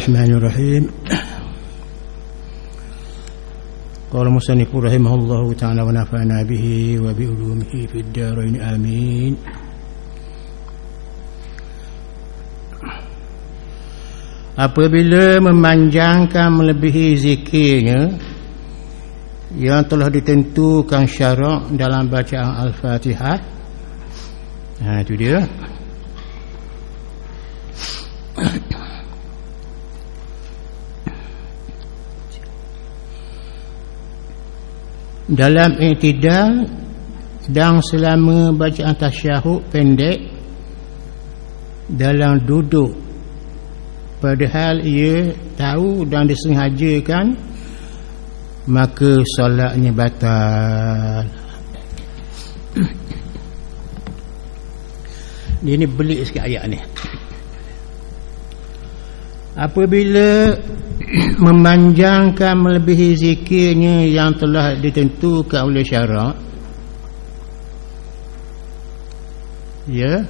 Bismillahirrahmanirrahim. Qala musannif rahimahullahu ta'ala wa nafa'ana bihi wa bi ulumihi fid dharain amin. Apabila memanjangkan melebihi zikirnya yang telah ditentukan syarak dalam bacaan Al-Fatihah, itu dia. Dalam i'tidal dan selama bacaan tasyahud pendek dalam duduk, padahal ia tahu dan disengajakan, maka solatnya batal. Dia ni belik sikit ayat ni. Apabila memanjangkan melebihi zikirnya yang telah ditentukan oleh syarak, ya,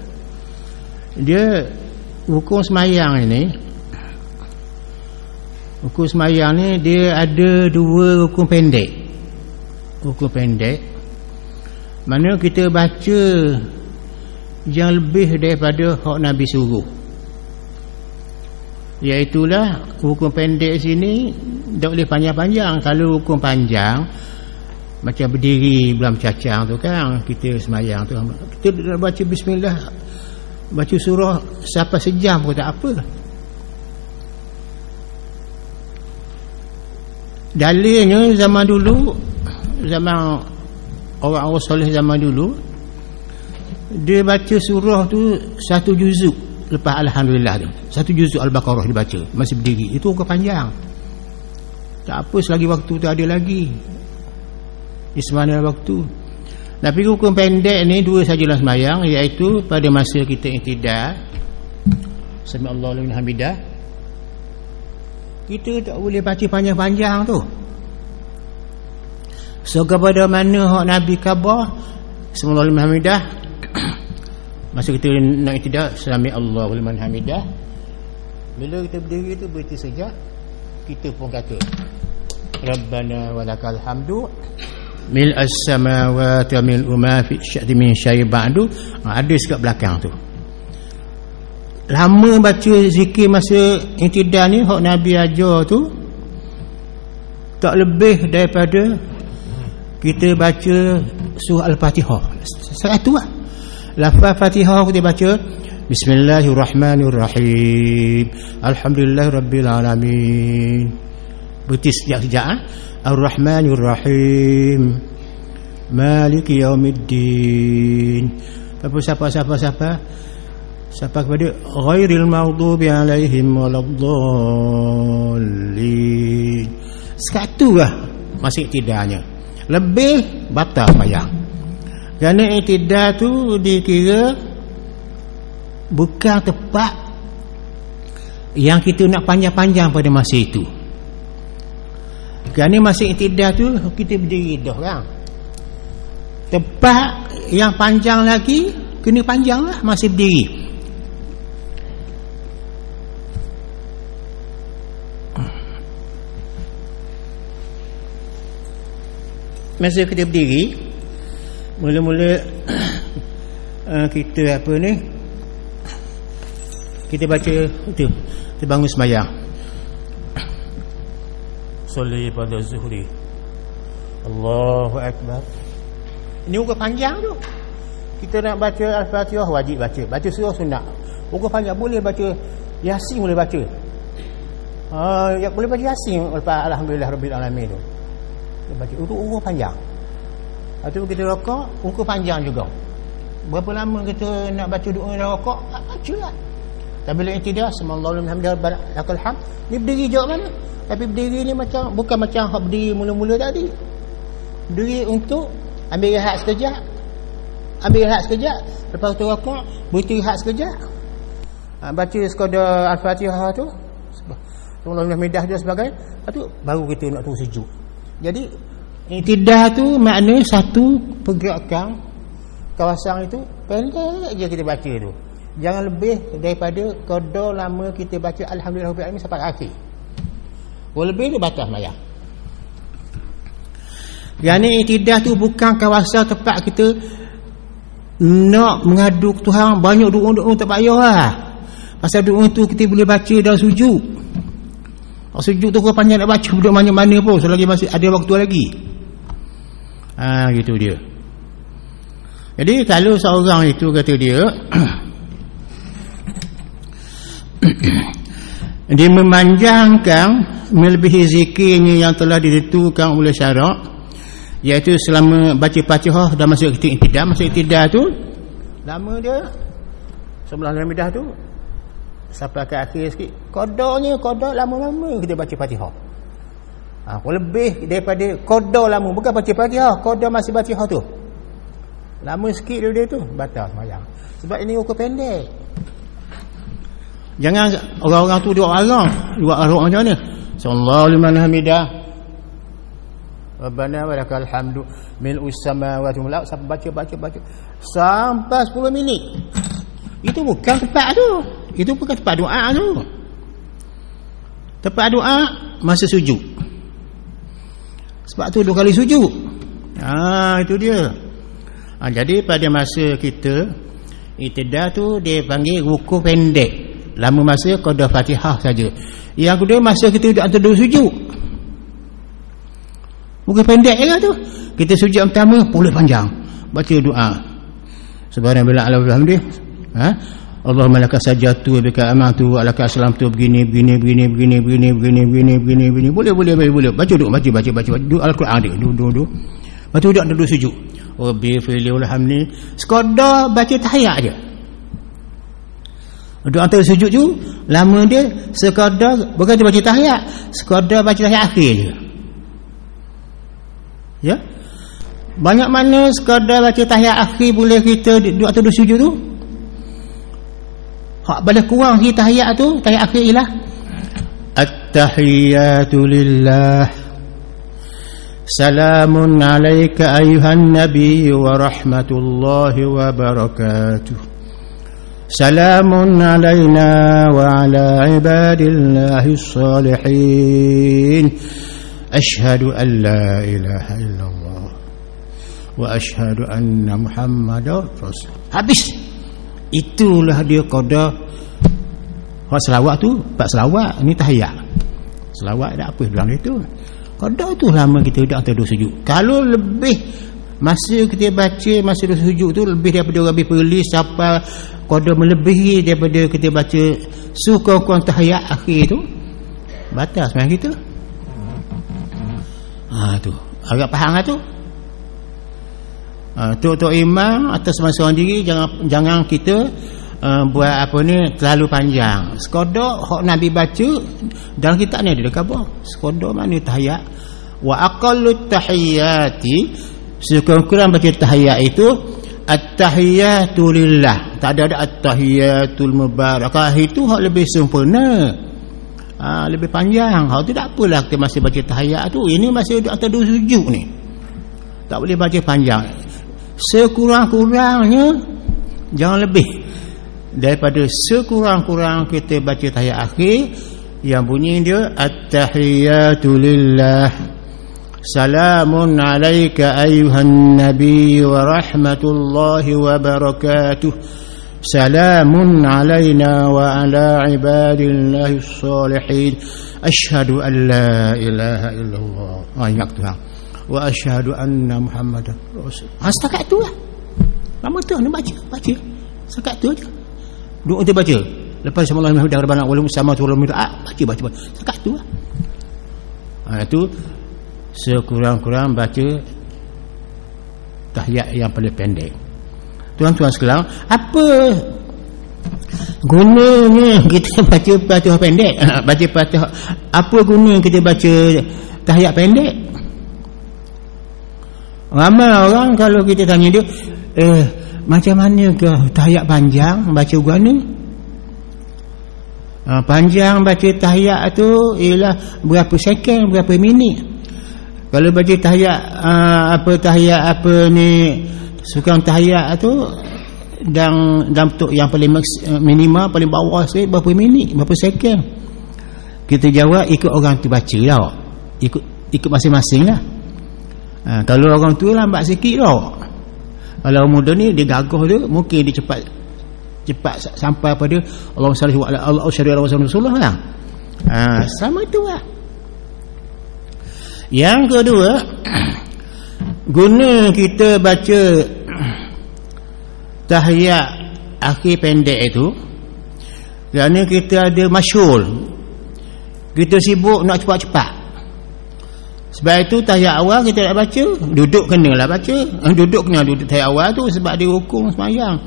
dia hukum semayang ini, hukum semayang ni dia ada dua hukum pendek. Hukum pendek mana kita baca yang lebih daripada hak Nabi suruh, iaitulah hukum pendek sini tak boleh panjang-panjang. Kalau hukum panjang macam berdiri belam cacang tu kan, kita semayang tu kita nak baca bismillah, baca surah sampai sejam pun tak apa. Dalilnya zaman dulu, zaman orang-orang soleh zaman dulu, dia baca surah tu satu juzuk lepas Alhamdulillah tu, satu juzuk Al-Baqarah dibaca masih berdiri. Itu hukum panjang. Tak apa selagi waktu tu ada lagi, di semana waktu. Tapi hukum pendek ni dua sajalah semayang, iaitu pada masa kita i'tidal, sami Allahu liman hamidah, kita tak boleh baca panjang-panjang tu. So kepada mana hak Nabi khabar sami Allahu liman hamidah, masa kita nak i'tidal sami Allahu liman hamidah, bila kita berdiri tu berhenti sekejap, kita pun kata Rabbana walakal hamdu mil as-samawati wa mil ma fi sya'ti min syai' ba'du. Ada dekat belakang tu. Lama baca zikir masa i'tidal ni hak Nabi ajar tu tak lebih daripada kita baca surah Al-Fatihah. Satu lah. Lafaz Fatihah kita baca Bismillahirrahmanirrahim, Alhamdulillahirabbil alamin. Berhenti sekejap-sekejap. Ar-Rahmanirrahim, Maliki yaumiddin. Siapa kepada ghairil maghdubi alaihim waladdallin. Sekatulah masih tidaknya. Lebih batal sembahyang. Kerana i'tidal tu dikira bukan tepat yang kita nak panjang-panjang pada masa itu. Kerana masa i'tidal tu kita berdiri dah kan. Tepat yang panjang lagi kena panjang lah, masih berdiri. Masa kita berdiri, mula-mula kita apa ni, kita baca tu, kita bangun sembahyang, soleh pada zuhri, Allahu Akbar. Ini hukum panjang tu. Kita nak baca Al-Fatihah wajib baca, baca surah sunat. Hukum panjang, boleh baca Yasin, boleh baca boleh baca Yasin lepas Alhamdulillahirabbil alamin tu. Baca itu hukum panjang. Lepas tu kita rokok, hukum panjang juga. Berapa lama kita nak baca doa dalam rokok, bacalah. Tapi bila i'tidal semallahu liman hamidah lakal hamd, ni berdiri jauh mana. Tapi berdiri ni macam, bukan macam hak berdiri mula-mula tadi. Berdiri untuk ambil rehat sekejap, lepas tu rokok, berhenti rehat sekejap, baca sekadar Al-Fatihah tu, semallahu liman hamidah dan sebagainya. Lepas tu baru kita nak terus sujud. Jadi i'tidal tu makna satu pergerakan kawasan itu pendek je kita baca tu. Jangan lebih daripada qada lama kita baca alhamdulillah rabbil alamin sampai akhir. Kalau lebih tu batal sembahyang. Yang ni i'tidah tu bukan kawasan tempat kita nak mengadu ke Tuhan, banyak doa-doa tak payahlah. Pasal doa tu kita boleh baca dalam sujud. Sujud tu kau panjang nak baca duduk mana-mana pun selagi masih ada waktu lagi. Gitu dia. Jadi kalau seorang itu kata dia dia memanjangkan melebihi zikirnya yang telah ditentukan oleh syarak, iaitu selama baca Fatihah dah masuk i'tidah. Masuk i'tidah tu lama dia sebelah hamidah tu sampai ke akhir sikit. Qada lama-lama kita baca Fatihah. Kalau lebih daripada qada lama, bukan baca Fatihah, qada masih Fatihah tu lama sikit dia tu, batal sembahyang. Sebab ini ukur pendek. Jangan orang-orang tu dua arang macam mana, sallallahu liman hamidah Rabbana wa lakal hamdu mil'us samawati wal ardh, sampai baca sampai 10 minit. Itu bukan tempat tu. Itu bukan tempat doa tu. Tempat doa masa sujud. Sebab tu 2 kali sujud. Itu dia. Jadi pada masa kita i'tidah tu dia panggil rukuk pendek. Lama masa qada Fatihah saja. Yang kedua masa kita duduk antara 2 sujud. Bukan pendek je tu. Kita sujud pertama boleh panjang. Baca doa. Subhanallah alhamdulillah. Allahumma laka sajadtu wa bika amantu wa laka aslamtu begini. Boleh. Baca doa Al-Quran dia. Duduk. Baca duduk antara 2 sujud. Rabbi fili walhamni. Sekadar baca tahiyat je. Duduk antara sujud tu lama dia sekadar bukan dia baca tahiyat, sekadar baca tahiyat akhir je. Ya. Banyak mana sekadar baca tahiyat akhir boleh kita duduk atau duduk sujud tu. Hak boleh kurang kita tahiyat tu, tahiyat akhir ialah at-tahiyatu lillah. Salamun alayka ayuhan nabiy wa rahmatullahi wa barakatuh. Salamun alayna wa ala ibadillahi salihin. Ashhadu an la ilaha illallah wa ashhadu anna Muhammadar Rasul. Habis. Itulah dia qada. Hak selawat tu, bab selawat ni tahiyat. Selawat ada apa dalam itu? Qada tu lama kita duduk antara 2 sujud. Kalau lebih masa kita baca masa 2 sujud tu lebih daripada Rabbi perlis sampai qada melebihi daripada kita baca suka-suka tahiyat akhir tu, batal sembahyang kita. Tu agak faham lah tu. Tok imam atas seorang diri jangan kita buat apa ni terlalu panjang. Sekadar hak Nabi baca dalam kitab ni ada khabar. Sekadar mana tahiyat wa aqallut tahiyati, sekurang-kurang baca tahiyat itu at-tahiyatu lillah. Tak ada at-tahiyatul mubarakah, itu hak lebih sempurna. Lebih panjang. Hak tu tak apalah kita masih baca tahiyat tu. Ini masih antara 2 sujud ni. Tak boleh baca panjang. Sekurang-kurangnya jangan lebih daripada sekurang-kurang kita baca tahiyat akhir yang bunyi dia at-tahiyatu lillah. Salamun alayka ayuhan nabiy wa rahmatullahi wa barakatuh. Salamun alayna wa ala ibadillahi salihin. Ashhadu an la ilaha illallah. Ingat Tuhan. Wa ashhadu anna Muhammadar Rasul. Setakat tu lah. Lama tu nak baca. Setakat tu aja. Doa tu baca. Lepas semua Allah dah rabbana wal sama tu baca. Setakat tu lah. Itu sekurang-kurang baca tahiyat yang paling pendek. Tuan-tuan sekalian, apa gunanya kita baca Fatihah pendek? Baca Fatihah, apa guna kita baca tahiyat pendek? Ramai orang kalau kita tanya dia, macam mana ke tahiyat panjang baca guna? Panjang baca tahiyat tu ialah berapa second, berapa minit. Kalau baca tahiyat tahiyat apa ni, sukang tahiyat tu dan dalam bentuk yang paling minimal, paling bawah sekali berapa minit, berapa second. Kita jawab ikut orang tu baca tau, ikut masing-masing lah. Kalau orang tu lambat sikit tau, kalau muda ni dia gagah dia, mungkin dia cepat sampai pada Allahumma salli ala Rasulullah lah. Sama tu lah. Yang kedua, guna kita baca tahiyat akhir pendek itu kerana kita ada masyghul, kita sibuk nak cepat-cepat. Sebab itu tahiyat awal kita nak baca, duduk kenalah baca, duduk tahiyat awal tu sebab dia rukun sembahyang.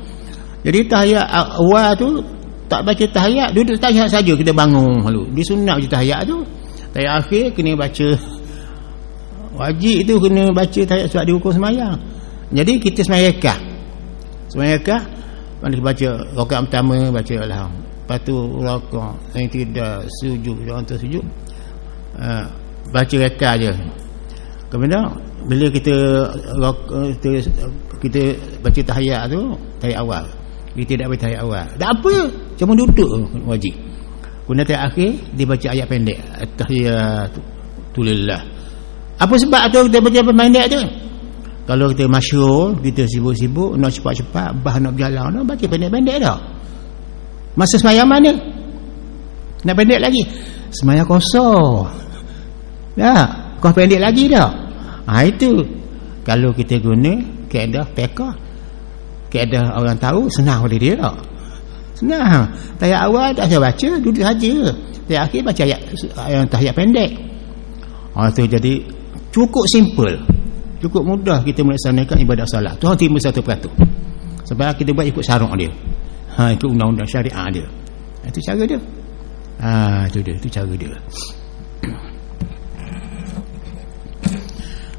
Jadi tahiyat awal tu tak baca tahiyat, duduk tahiyat saja, kita bangun lalu dia sunat baca tahiyat tu. Tahiyat akhir kena baca, wajib tu kena baca tahiyat sebab dia rukun sembahyang. Jadi kita sembahyang mana baca rakaat pertama baca alhamdulillah, lepas tu rakaat yang tidak sujud, jangan tersujud, baca rakaat je. Kemudian bila kita baca tahiyat tu, tahiyat awal, kita tidak baca tahiyat awal, tak apa, cuma duduk wajib. Kemudian tahiyat akhir dia baca ayat pendek, at-tahiyatu lillah. Apa sebab tu kita baca pendek tu? Kalau kita masyhur, kita sibuk-sibuk nak cepat-cepat, nak berjalan, nak baca pendek-pendek dah. Masa sembahyang mana nak pendek lagi? Sembahyang kosong dah, kau pendek lagi dah. Itu kalau kita guna kaedah fiqh, kaedah orang tahu, senang pada dia dah. Senang. Tahiyat awal tak saya baca, duduk saja. Tahiyat akhir baca ayat tahiyat pendek. Itu jadi cukup simple, cukup mudah kita melaksanakan ibadat salat. Tuhan terima 100%. Sebab kita buat ikut syarak dia. Ikut undang-undang syariat dia. Itu cara dia. Itu cara dia.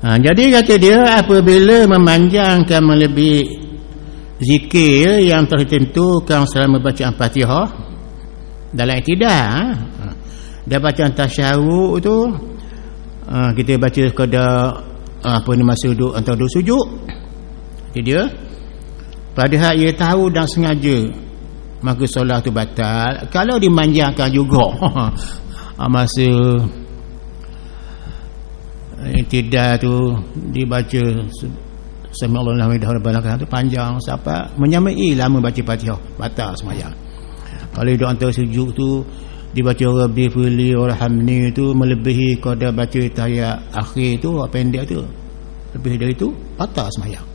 Jadi kata dia, apabila memanjangkan melebihi zikir yang telah ditentukan selama bacaan Fatihah dalam i'tidal, dan bacaan tasyahud tu kita baca sekadar masa duduk antara dua sujud. Jadi dia padahal ia tahu dan sengaja, maka solat tu batal. Kalau dimanjangkan juga masa i'tidal tu dibaca sami Allahu liman hamidah rabbana lakal tu panjang sampai menyamai lama baca Fatihah, batal sembahyang. Kalau duduk antara sujud tu dibaca Rabbi fili warhamni tu melebihi qadar baca tahiyat akhir tu, pendek tu, lebih dari itu batal sembahyang.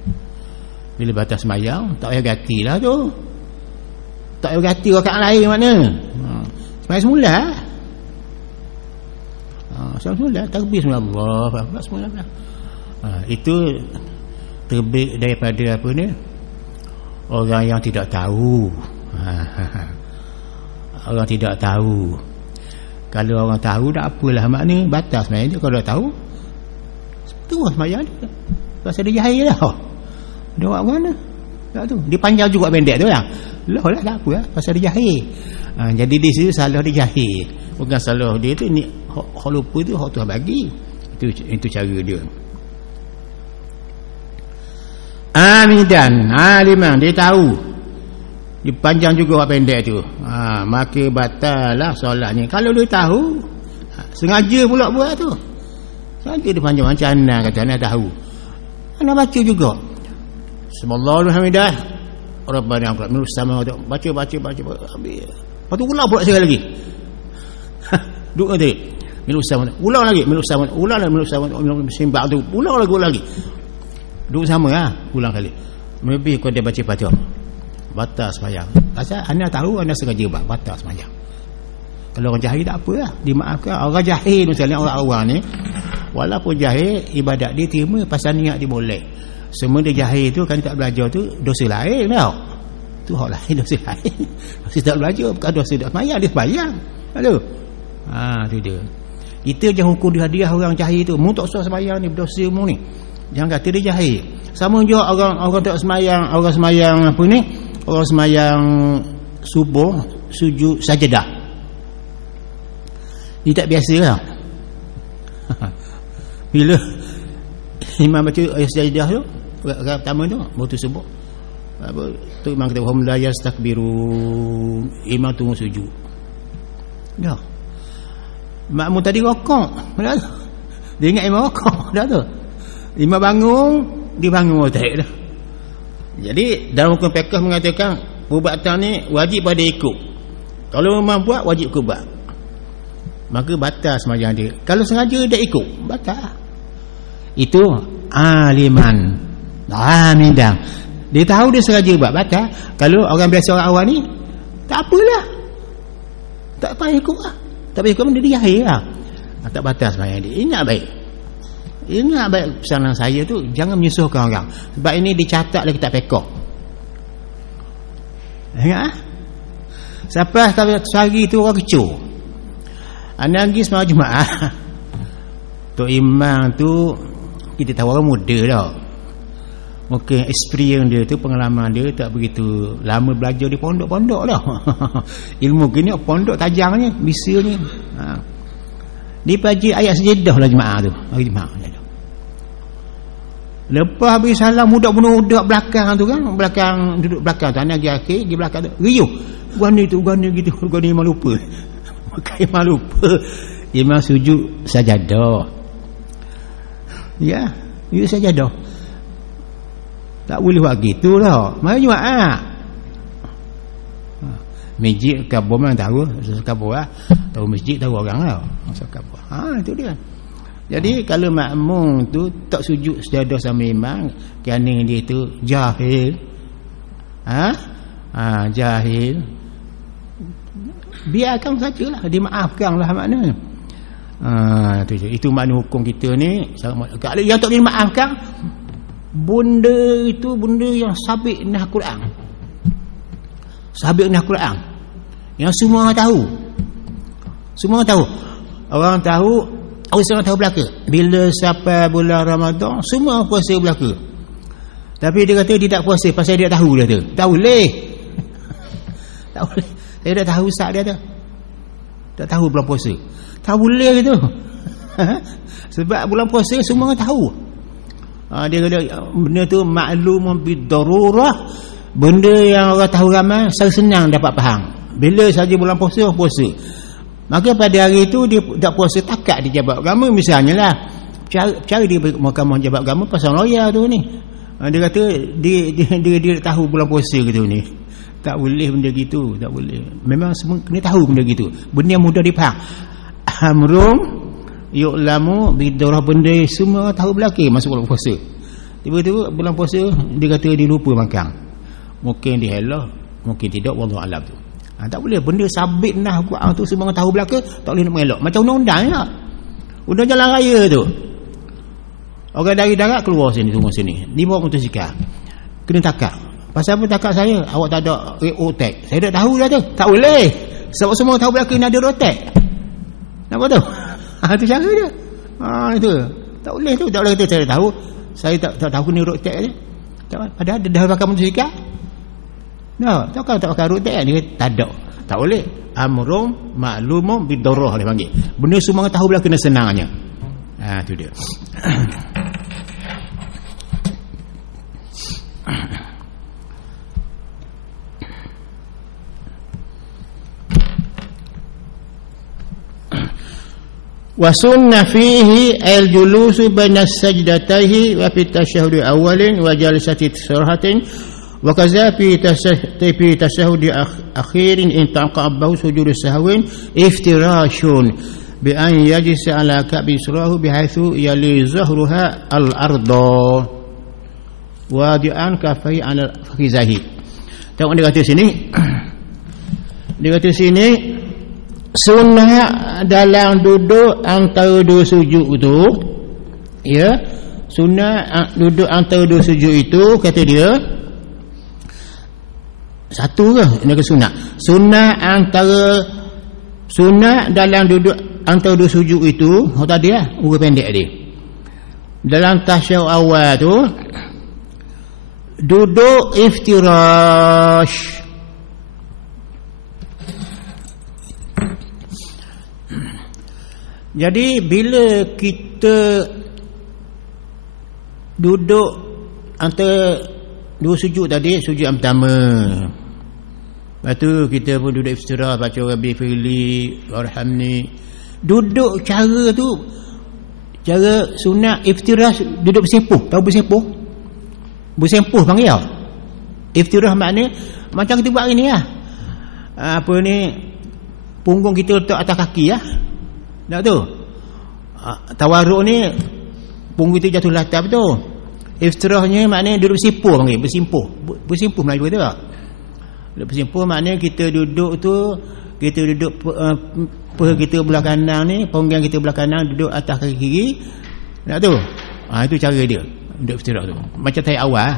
Bila batal sembahyang tak payah gantilah tu, tak payah ganti rakaat lain mana. Sembahyang semula, semula takbir Allah semula. Itu terbit daripada apa ni, orang yang tidak tahu. Orang tidak tahu. Kalau orang tahu tak apalah, makna batas sembahyang dia. Kalau dah tahu terus sembahyang dia, pasal dia jahil dah. Dia buat mana tak tu, dia panjang juga pendek tu lah. Lah tak apa lah, pasal dia jahil. Jadi di situ salah dia jahil, bukan salah dia tu. Ni hak lupa tu hak Tuhan bagi. Itu cara dia. Amidan, aliman, dia tahu, dia panjang juga pendek tu, maka batal lah solatnya. Kalau dia tahu, sengaja pula buat tu, sengaja dia panjang macam Ana kata, Ana tahu, Ana baca juga Subhanallah alhamdulillah Rabbana angkat minus sama, baca habis. Lepas tu ulang pula sekali lagi. Duduk nanti minus sama, ulang lagi minus sama, simbang tu, ulang lagi. Duduk sama lah, ulang kali. Lebih kau dia baca Fatihah, batal sembahyang. Pasal Anda tahu, Anda sengaja buat, batal sembahyang. Kalau orang jahil tak apa lah, dimaafkan. Orang jahil misalnya, orang awam ni, walaupun jahil, ibadat dia terima pasal niat dia boleh. Semua dia jahil tu, kan tak belajar tu, dosa lain tau. Tu hak lain, dosa lain. Dosa tak belajar, bukan dosa tak sembahyang, dia sembahyang. Lalu tu dia. Kita jangan hukum dia hadiah orang jahil tu, mu tak usah sembahyang ni, berdosa mu ni. Jangan kata dia jahil. Sama juga orang tak sembahyang, orang sembahyang apa ni, orang sembahyang subuh sujud sajadah, dia tak biasa lah. Bila imam baca ayat sajadah tu, rakaat pertama tu, baru tu subuh, apa tu imam kata hum la yastakbirun, imam tunggu sujud dah. Makmum tadi rokok dah tu, dia ingat imam rokok dah tu, imam bangun dia bangun tak dah. Jadi dalam hukum fiqh mengatakan perbuatan ni wajib pada ikut. Kalau imam buat wajib ikut buat, maka batal sembahyang dia. Kalau sengaja dia ikut batal. Itu aliman amidan, dia tahu dia sengaja buat batal. Kalau orang biasa, orang awam ni tak apalah, tak payah ikut lah, tak payah ikut pun dia jahil lah, tak batal sembahyang dia. Ingat baik pesanan saya tu, jangan menyusahkan orang. Sebab ini dicatat dalam kitab fiqh. Ingat siapa sehari tu orang kecoh, anak pergi semalam Jumaat, Tok Imam tu kita tahu orang muda dah, mungkin experience dia tu, pengalaman dia tak begitu lama belajar di pondok-pondok dah. Ilmu gini pondok tajamnya, bisanya. Dia baca ayat sejadah lah Jumaat tu, hari Jumaat. Lepas habis salam, budak-budak belakang tu kan, duduk belakang tu, anak pergi akhir di belakang tu riuh, gani tu gani gitu, gani imam lupa. Maka imam lupa, imam sujud sajadah. Ya sajadah. Tak boleh buat gitu lah. Mari Jumaat. Masjid kabur memang tahu, kabur lah. Tahu masjid, tahu orang lah. Kabur. Itu dia. Jadi kalau makmum tu tak sujud sejadah sama imam kerana dia tu jahil, jahil, biarkan sajalah, dimaafkanlah maknanya. Itu makna hukum kita ni. Kalau yang tak dimaafkan, benda itu benda yang sabit dengan Quran, sabit dengan Quran, yang semua tahu, orang tahu. Orang tahu belaka bila sampai bulan Ramadan semua puasa belaka. Tapi dia kata dia tak puasa pasal dia tahu dia tu. Tak boleh. Tak boleh. Dia dah tahu Ustaz dia tu. Tak tahu bulan puasa. Tak boleh gitu. Sebab bulan puasa semua orang tahu. Dia kata benda tu maklum bidarurah, benda yang orang tahu ramai, senang dapat faham. Bila saja bulan puasa, puasa. Maka pada hari itu dia tak puasa takat di jabat agama misalnya lah. Cara dia mahkamah jabat agama pasal lawyer tu ni. Dia kata dia tahu bulan puasa gitu ni. Tak boleh benda gitu, tak boleh. Memang semua kena tahu benda gitu. Benda yang mudah difaham. Amrum yu'lamu bidarah, benda semua tahu belaka masuk bulan puasa. Tiba-tiba bulan puasa dia kata dia lupa makan. Mungkin dia halah, mungkin tidak, wallahu alam tu. Tak boleh, benda sabit nah Quran tu semua tahu belaka, tak boleh nak mengelak. Macam undang-undang ya. Undang jalan raya tu. Orang dari darat keluar sini, tunggu sini. Dia bawa motosikal. Kena takak. Pasal apa takak saya? Awak tak ada road tag. Saya dah tahu dah tu. Tak boleh. Sebab semua tahu belaka nak ada road tag. Nampak tu? Itu cara dia. Itu. Tak boleh tu. Tak boleh kata saya tahu. Saya tak tahu kena road tag je. Padahal dah pakai motosikal. Tak pakai road tag. Dia kata tak ada. Tak boleh. Amrum maklumum bidarrah dia panggil. Benda semua tahu belaka kena senangnya. Itu dia. Wa sunna fihi al-julusu baina as-sajdatayhi wa fi at-tashahhud awwalin wa jalsati istirahatin wa kadza fi tashahhud akhirin in taqabbahu sujud sahwin iftirashun bi an yajlisa ala ka'bi surahu bihaitsu yali zahruha al-arda wadi'an kafai ala fakizahi. Tengok dia kata sini. Dia kata sini sunnah dalam duduk antara dua sujud itu, ya, sunnah duduk antara dua sujud itu, kata dia satu ke ini ke sunnah dalam duduk antara dua sujud itu. Tadi lah urut pendek dia dalam tasyahud awal tu duduk iftirash. Jadi bila kita duduk antara Dua sujud tadi, sujud yang pertama. Lepas tu kita pun duduk iftirah, baca Rabbi firli warhamni. Duduk cara tu, cara sunat iftirah, duduk bersempuh. Tahu bersempuh? Bersempuh panggil tau. Iftirah maknanya macam kita buat hari ni lah. Apa ni, punggung kita letak atas kaki lah. Tak tu. Tawarruk ni punggung kita jatuh latar betul. Iftirahnya maknanya duduk bersimpuh panggil, bersimpuh. Bersimpuh Melayu kata tak? Duduk bersimpuh maknanya kita duduk tu, kita duduk peha kita belah kanan ni, ponggang kita belah kanan duduk atas kaki kiri. Tak tu. Itu cara dia. Duduk iftirah tu. Macam tayyib awal.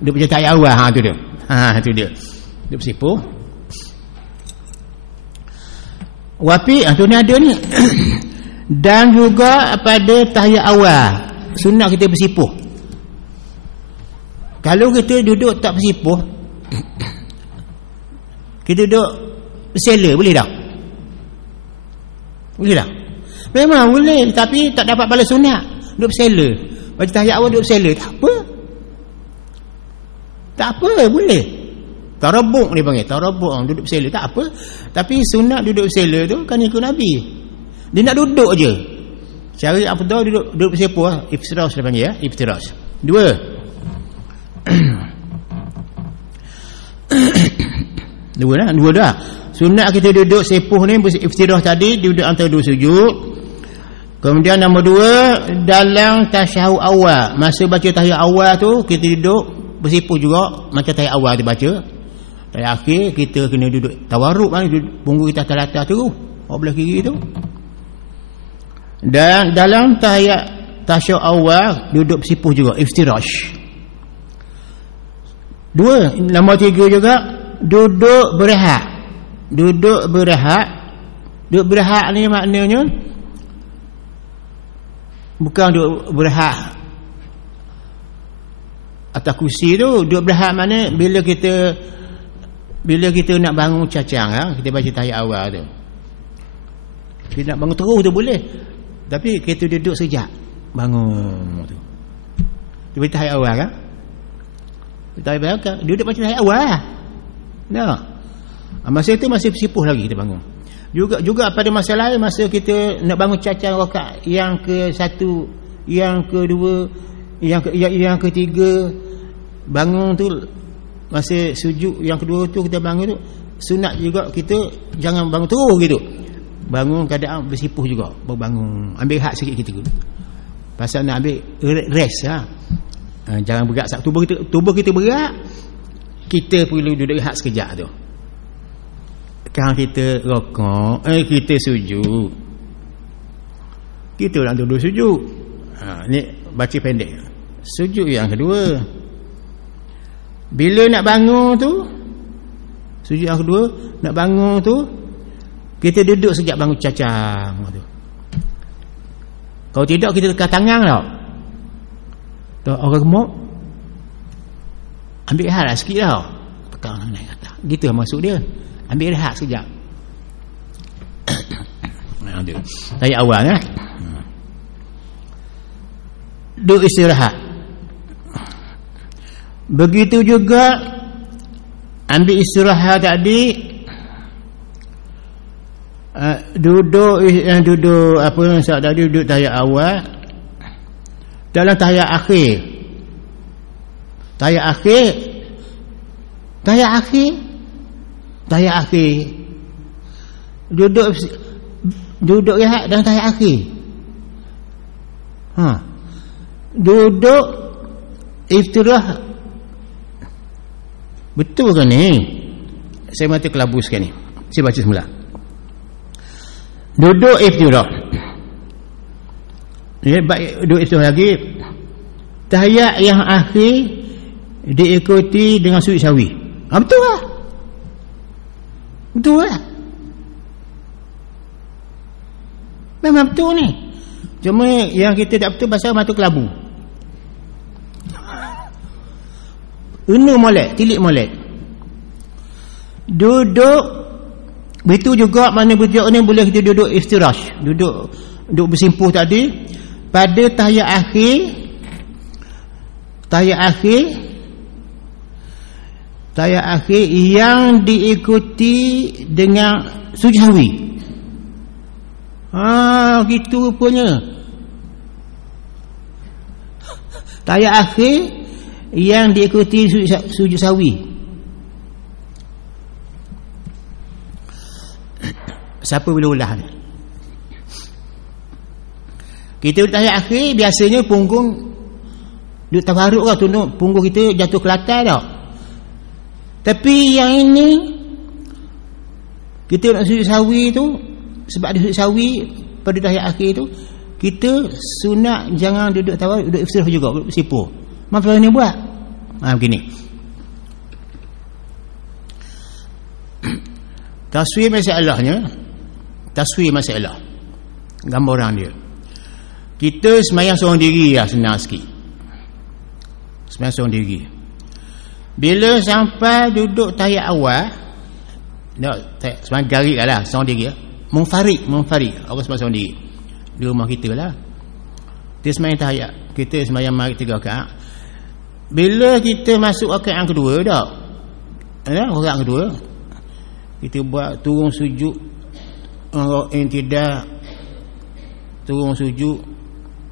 Duduk macam tayyib awal, tu dia. Tu dia. Duduk bersimpuh. Wapi, tu ni ada ni. Dan juga pada tahiyat awal sunat kita bersimpuh. Kalau kita duduk tak bersimpuh, kita duduk bersela, boleh tak? Boleh tak? Memang boleh, tapi tak dapat balas sunat. Duduk bersela, baca tahiyat awal duduk bersela, tak apa. Tak apa, boleh. Tarabuk dia panggil, tarabuk, duduk bersela, tak apa. Tapi sunat duduk bersela tu kan ikut Nabi. Dia nak duduk je. Cara apa tu, duduk bersimpuh, iftiras dia panggil, iftiras. Dua dah. Sunat kita duduk sepuh ni, iftirah tadi, duduk antara dua sujud. Kemudian nombor dua, dalam tasyahud awal, masa baca tahiyat awal tu kita duduk bersipuh juga macam tahiyat awal dia baca. Tahiyat akhir kita kena duduk tawarruk kan, punggung kita atas latar tu, belah kiri tu. Dan dalam tahiyat tasyahud awal duduk bersipuh juga, iftirash. Dua, nombor tiga juga, duduk berehat. Duduk berehat. Duduk berehat ni maknanya bukan duduk berehat atas kursi tu. Duduk berehat mana bila kita nak bangun cacang, kita baca tahiyat awal tu. Kita nak bangun terus tu boleh. Tapi kita duduk sekejap bangun tu. Kita baca tahiyat awal kan? Duduk macam tahiyat awal lah. Masa itu masih bersipuh lagi kita bangun. Juga pada masa lain, masa kita nak bangun cacang rakaat yang ke-1, yang kedua, yang ketiga, bangun tu masa sujud yang kedua tu kita bangun tu sunat juga kita jangan bangun terus gitu. Bangun keadaan bersipuh juga, bangun ambil rehat sikit kita. Pasal nak ambil rest lah. Jangan berat sangat. Tubuh kita berat, kita perlu duduk rehat sekejap tu. Kan kita rokok, kita sujud, kita nak duduk sujud. Ni baca pendek. Sujud yang kedua, bila nak bangun tu, sujud yang kedua nak bangun tu, kita duduk sekejap bangun cacang tu. Kalau tidak kita tekan tangan tau. Orang gemuk, ambil rehat lah sikit tau, tekan naik atas. Gitu lah maksud dia, ambil rehat sekejap. Tahiyat awal kan, duduk istirahat. Begitu juga ambil istirahat tadi, duduk apa yang saya tadi, duduk tahiyat awal. Dalam tahiyat akhir duduk rehat dalam tahiyat akhir. Duduk iftirah. Betul ke ni? Saya mati kelabuskan ni. Saya baca semula. Duduk iftirah. Baik, duduk iftirah lagi. Tahiyat yang akhir diikuti dengan sujud sahwi. Betul lah. Betul lah. Memang betul ni. Cuma yang kita tak betul pasal mata kelabu. Unu molek, tilik molek. Duduk begitu juga mana berjauh ni boleh kita duduk iftirash. Duduk bersimpuh tadi. Pada tahiyat akhir tahiyat akhir yang diikuti dengan sujud sahwi. Gitu rupanya. Tahiyat akhir yang diikuti sujud sahwi. Siapa boleh ulah ni? Kita tahiyat akhir biasanya punggung duduk tawaruk lah, tunduk punggung kita jatuh ke latar tak. Tapi yang ini kita nak sujud sahwi tu, sebab ada sujud sahwi pada tahiyat akhir tu, kita sunat jangan duduk tawaruk, duduk iftirah juga, duduk bersipur. Apa ni buat? Begini. Taswir masalah gambaran dia. Kita semayang seorang diri lah, senang sikit. Semayang seorang diri. Bila sampai duduk tahiyat awal, semayang garik lah, seorang diri lah. Munfarid. Orang semayang seorang diri di rumah kita lah. Kita semayang tahiyat, kita semayang maghrib 3 rakaat. Bila kita masuk rakaat yang kedua tak? Rakaat kedua, kita buat turun sujud, tidak turun sujud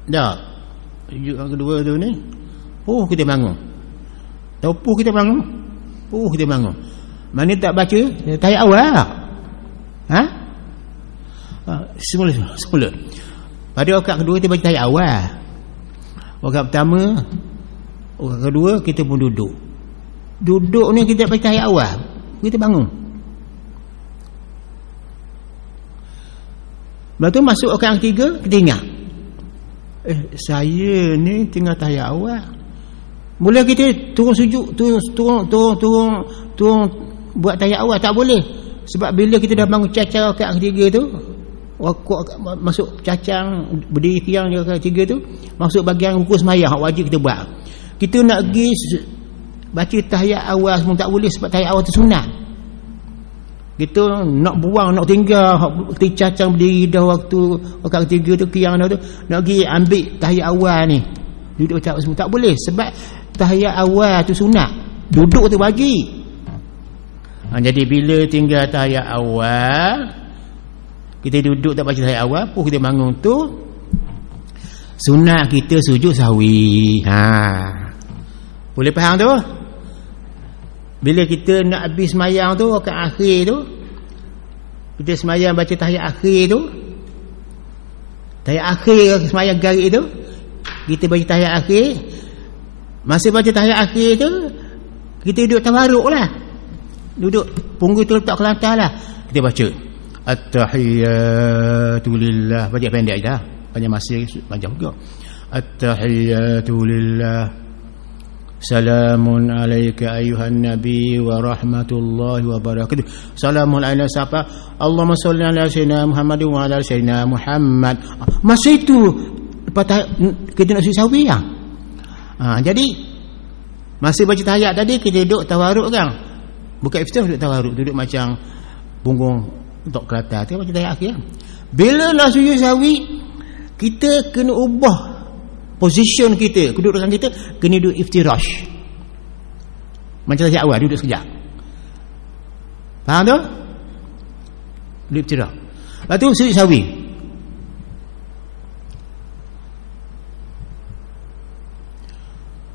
dah. Sujud yang kedua tu ni, kita bangun. Tahu kita bangun. Kita bangun. Mana tak baca tahiyat awal tak? Semula. Pada rakaat kedua kita baca tahiyat awal. Rakaat pertama, rakaat kedua kita pun duduk. Duduk ni kita baca tahiyat awal, kita bangun. Lepas tu masuk rakaat yang ketiga, kita ingat, saya ni tengah tahiyat awal. Boleh kita turun sujud, turun buat tahiyat awal? Tak boleh. Sebab bila kita dah bangun cacar rakaat ketiga tu, masuk cacang berdiri kiang di rakaat ketiga tu, masuk bahagian rukun sembahyang wajib kita buat. Kita nak pergi baca tahiyat awal semua tak boleh, sebab tahiyat awal tu sunat. Kita nak buang, nak tinggal cacang berdiri dah waktu rakaat ketiga tu, kiang dah tu, nak pergi ambil tahiyat awal ni, duduk tak semua tak boleh, sebab tahiyat awal tu sunat, duduk tu wajib. Jadi bila tinggal tahiyat awal, kita duduk tak baca tahiyat awal pun, kita bangun tu sunat kita sujud sahwi. Boleh faham tu? Bila kita nak habis semayang tu, rakaat akhir tu, kita semayang baca tahiyat akhir tu, tahiyat akhir semayang garik tu, kita baca tahiyat akhir. Masa baca tahiyat akhir tu, kita duduk tawaruk lah, duduk punggung tu letak ke lantai lah, kita baca At-tahiyyatu lillah. Baca pendek je, banyak masa panjang juga. At-tahiyyatu lillah, salamun alaika ayuhan nabi wa rahmatullahi wa barakatuh. Salamun alaina siapa? Allahumma salli ala sayyidina Muhammad wa ala sayyidina Muhammad. Masa itu lepas kita nak sujud sahwi lah. Jadi masa baca tahiyat tadi kita duduk tawaruk kan, bukan iftitah, duduk tawaruk, duduk macam punggung untuk kelata tu, baca tahiyat akhir. Bila nak sujud sahwi, kita kena ubah position kita, kedudukan kita kena duduk iftirash. Macam tahiyat awal, duduk sekejap. Faham tu? Duduk iftirash. Lepas tu sujud sahwi.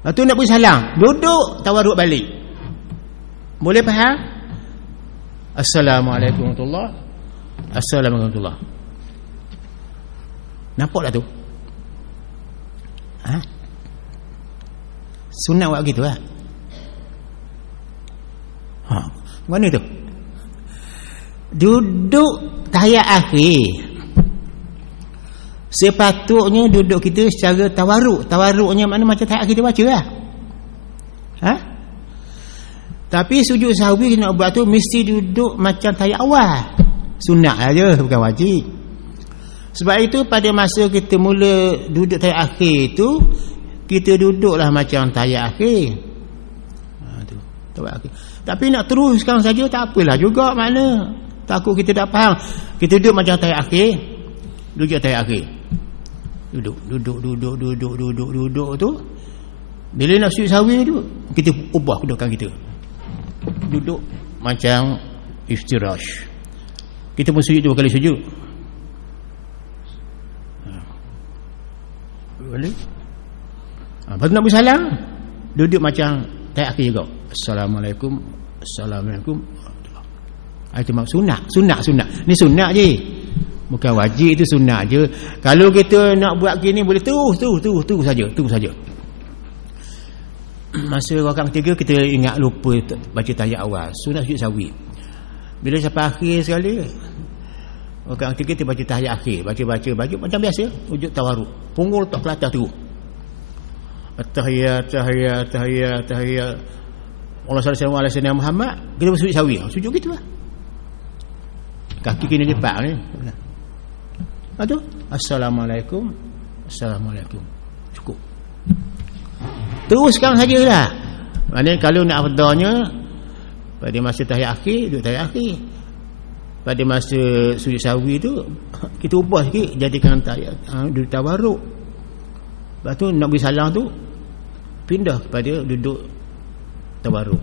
Lepas tu nak pergi salam, duduk tawaruk balik. Boleh faham? Assalamualaikum warahmatullahi. Assalamualaikum warahmatullahi. Nampak tak tu? Sunat buat gitu lah. Mana tu? Duduk tahiyat akhir, sepatutnya duduk kita secara tawaruk. Tawaruknya mana macam tahiyat kita baca lah. Tapi sujud sahwi kita nak buat tu mesti duduk macam tahiyat awal. Sunat aja, bukan wajib. Sebab itu pada masa kita mula duduk tahiyat akhir tu, kita duduklah macam tahiyat akhir. Tu, tahiyat akhir. Tapi nak teruskan saja tak apalah juga, makna takut kita tak faham. Kita duduk macam tahiyat akhir, duduk tahiyat akhir. Duduk tu. Bila nak sujud sahwi tu, kita ubah kedudukan kita. duduk macam iftirash. Kita pun sujud 2 kali sujud. Boleh. Lepas tu nak bersalam, duduk macam tahiyat akhir juga. Assalamualaikum. Assalamualaikum. Itu sunat. Ni sunat je. Bukan wajib, itu sunat je. Kalau kita nak buat gini boleh terus saja. Masa rakaat ketiga kita ingat lupa baca tahiyat awal. Sunat sujud sahwi. Bila sampai akhir sekali, rakaat ketiga kita baca tahiyat akhir, baca macam biasa, wujud tawarruk. Punggung letak ke atas terus. Tahiyat Allah sallallahu alaihi wasallam Muhammad, kita bersujud sahwi. Sujud gitulah. Kaki kena lipat ni. Aduh, assalamualaikum. Cukup. Teruskan sajalah. Maknanya kalau nak afdalnya pada masa tahiyat akhir, duduk tahiyat akhir. Pada masa sujud sahwi tu kita ubah sikit, jadikan tahiyat duduk tawarruk. Lepas tu nak beri salam tu pindah kepada duduk tawarruk.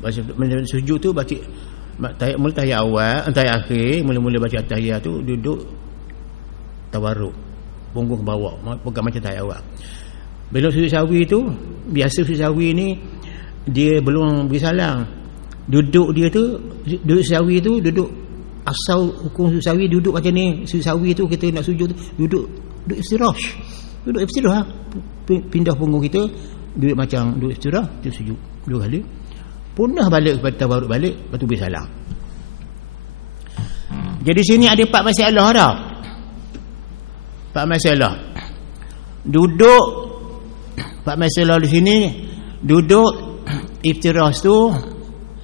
Baca sujud tu baca mula tahiyat awal, tahiyat akhir, mula-mula baca tahiyat tu duduk tawarruk, punggung ke bawah, bukan macam tahiyat awal. Bila sujud sahwi tu, biasa sujud sahwi ni dia belum beri salam. Duduk dia tu, duduk sahwi tu, duduk asal hukum sujud sahwi duduk macam ni. Sujud sahwi tu kita nak sujud tu, duduk iftirash. Duduk iftirash, pindah punggung kita, duduk macam duduk iftirash, tu sujud 2 kali. Punah balik kepada tawarruk balik, lepas tu beri salam. Jadi sini ada 4 masalah dah. 4 masalah. Duduk 4 masalah di sini. Duduk iftirash tu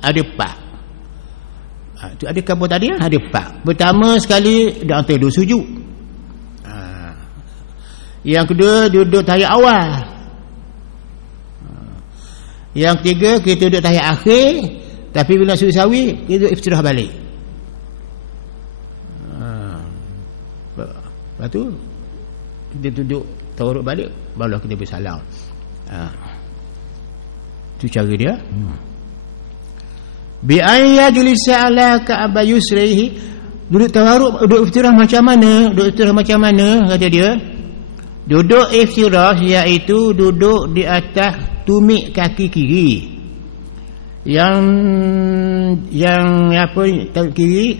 ada 4. Ada kabar tadi ada 4. Pertama sekali di antara 2 sujud. Yang kedua duduk tahiyat awal. Yang ketiga kita duduk tahiyat akhir, tapi bila sujud sahwi kita duduk iftirash balik. Lepas tu kita duduk tawarruk balik, barulah kita bersalam. Itu cara dia. Bi ayya julisa ala ka'aba yusrihi. Duduk tawarruk, duduk iftirash macam mana? Kata dia. Duduk iftirash iaitu duduk di atas tumit kaki kiri. Yang kiri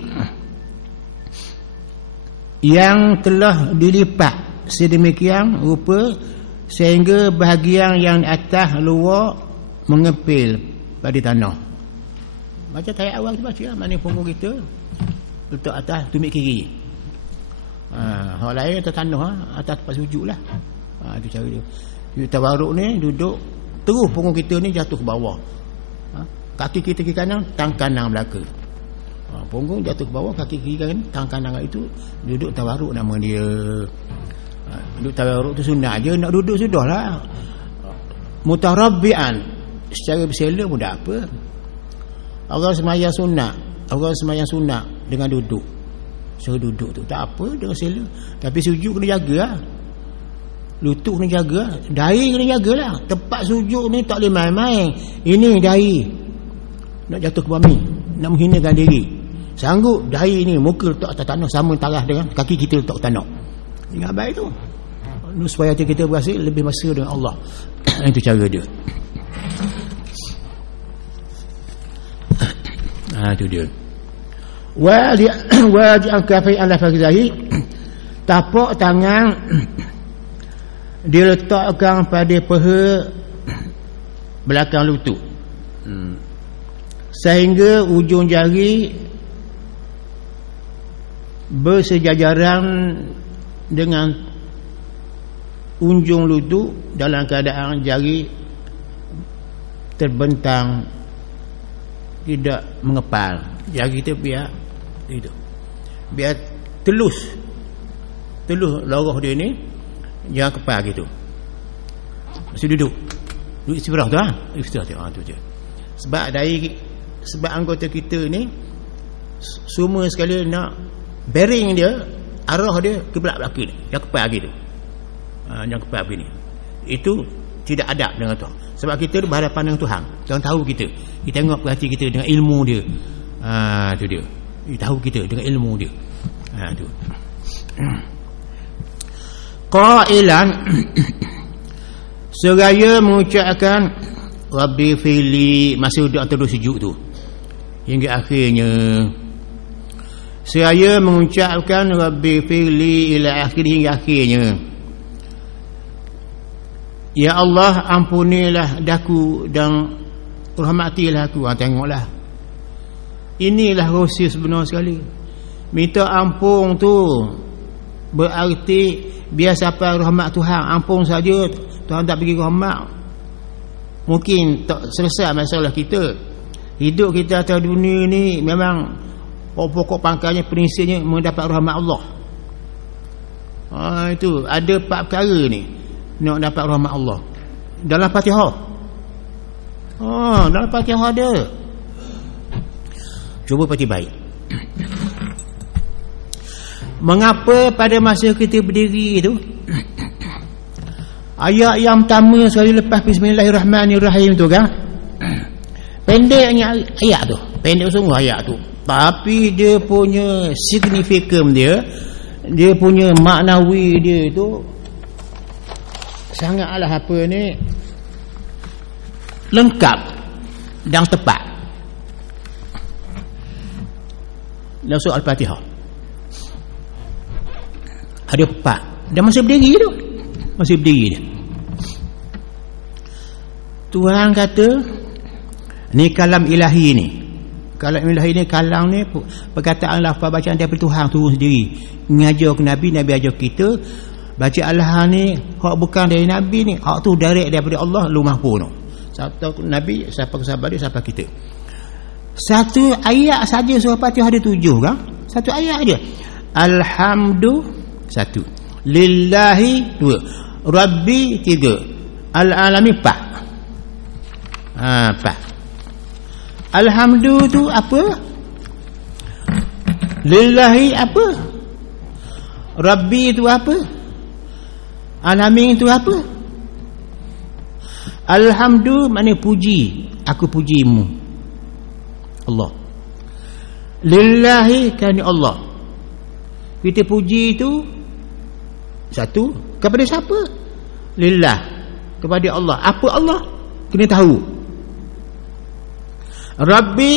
yang telah dilipat sedemikian rupa sehingga bahagian yang atas luar mengepil pada tanah. Macam tahiyat awal tu baca, mana punggung kita letak atas tumit kiri. Hak lain atas tanah, atas tempat sujud lah. Itu cara dia. Duduk tawarruk ni duduk terus punggung kita ni jatuh ke bawah. Kaki kita kiri kanan, tangan kanan belakang. Punggung jatuh ke bawah, kaki kiri kanan, tangan kanan itu. Duduk tawarruk nama dia. Duduk tawarruk tu sunat je, nak duduk sudahlah. Mutarabbian, secara bersela pun tak apa. Orang sembahyang sunat dengan duduk. Suruh duduk tu tak apa, dengan sela. Tapi sujud kena jaga lah. Lutut kena jaga, dahi kena jagalah. Tempat sujud ni tak boleh main-main. Ini dahi nak jatuh ke bumi, nak menghinakan diri. Sanggup dahi ni muka letak atas tanah sama taraf dengan kaki kita letak tanah. Ingat baik tu. Supaya hati kita berasa lebih mesra dengan Allah. Itu cara dia. Itu dia. Wajib kafai ala fakizahi. Tapak tangan diletakkan pada peha belakang lutut, sehingga ujung jari bersejajaran dengan ujung lutut dalam keadaan jari terbentang, tidak mengepal. Jari kita biar telus lorah dia ni, jangan kepal gitu. Mesti duduk istighfar tu istighfar tu je. Sebab anggota kita ni semua sekali nak bearing dia, arah dia ke belakang ni, jangan kepal gitu. Jangan kepal begini. Itu tidak adab dengan tu. Sebab kita berhadapan dengan Tuhan. Tuhan tahu kita. Kita tengok perhati kita dengan ilmu dia. Tu dia. Dia tahu kita dengan ilmu dia. Tu. Qailan seraya mengucapkan Rabbi fili, masa duduk terus sujud tu hingga akhirnya seraya mengucapkan Rabbi fili ila akhir, hingga akhirnya. Ya Allah, ampunilah daku dan rahmatilah aku. Tengoklah, inilah rahsia sebenar sekali. Minta ampun tu berarti biar sampai rahmat Tuhan. Ampun saja Tuhan tak bagi rahmat, mungkin tak selesai masalah kita. Hidup kita atas dunia ni memang pokok pangkalnya, prinsipnya mendapat rahmat Allah. Itu ada 4 perkara ni nak dapat rahmat Allah dalam Fatihah. Dalam Fatihah ada. Cuba perhati baik. Mengapa pada masa kita berdiri itu ayat yang pertama sekali lepas Bismillahirrahmanirrahim tu kan, pendeknya ayat tu, pendek sungguh ayat tu, tapi dia punya signifikan dia punya maknawi dia itu sangatlah apa ni, lengkap dan tepat. Dalam surah Al-Fatihah ada 4 dan masih berdiri tu, masih berdiri dia. Tuhan kata ni kalam ilahi ni, kalam ilahi ni, kalam ni perkataan lafaz bacaan daripada Tuhan turun sendiri, mengajar ke Nabi, Nabi ajar kita. Baca Allah ni hak bukan dari Nabi ni, hak tu direct daripada Allah lu mahfuz tu. Satu Nabi, siapa sahabat dia, siapa kita. Satu ayat saja surah Fatihah ada 7 kan? Satu ayat dia. Alhamdu 1, lillahi 2, Rabbi 3, al-alamin 4. 4. Alhamdu tu apa? Lillahi apa? Rabbi tu apa? Alamin tu apa? Alhamdu makna puji, aku pujimu Allah. Lillahi kerana Allah, kita puji itu satu kepada siapa? Lillah, kepada Allah. Apa Allah? Kena tahu. Rabbi,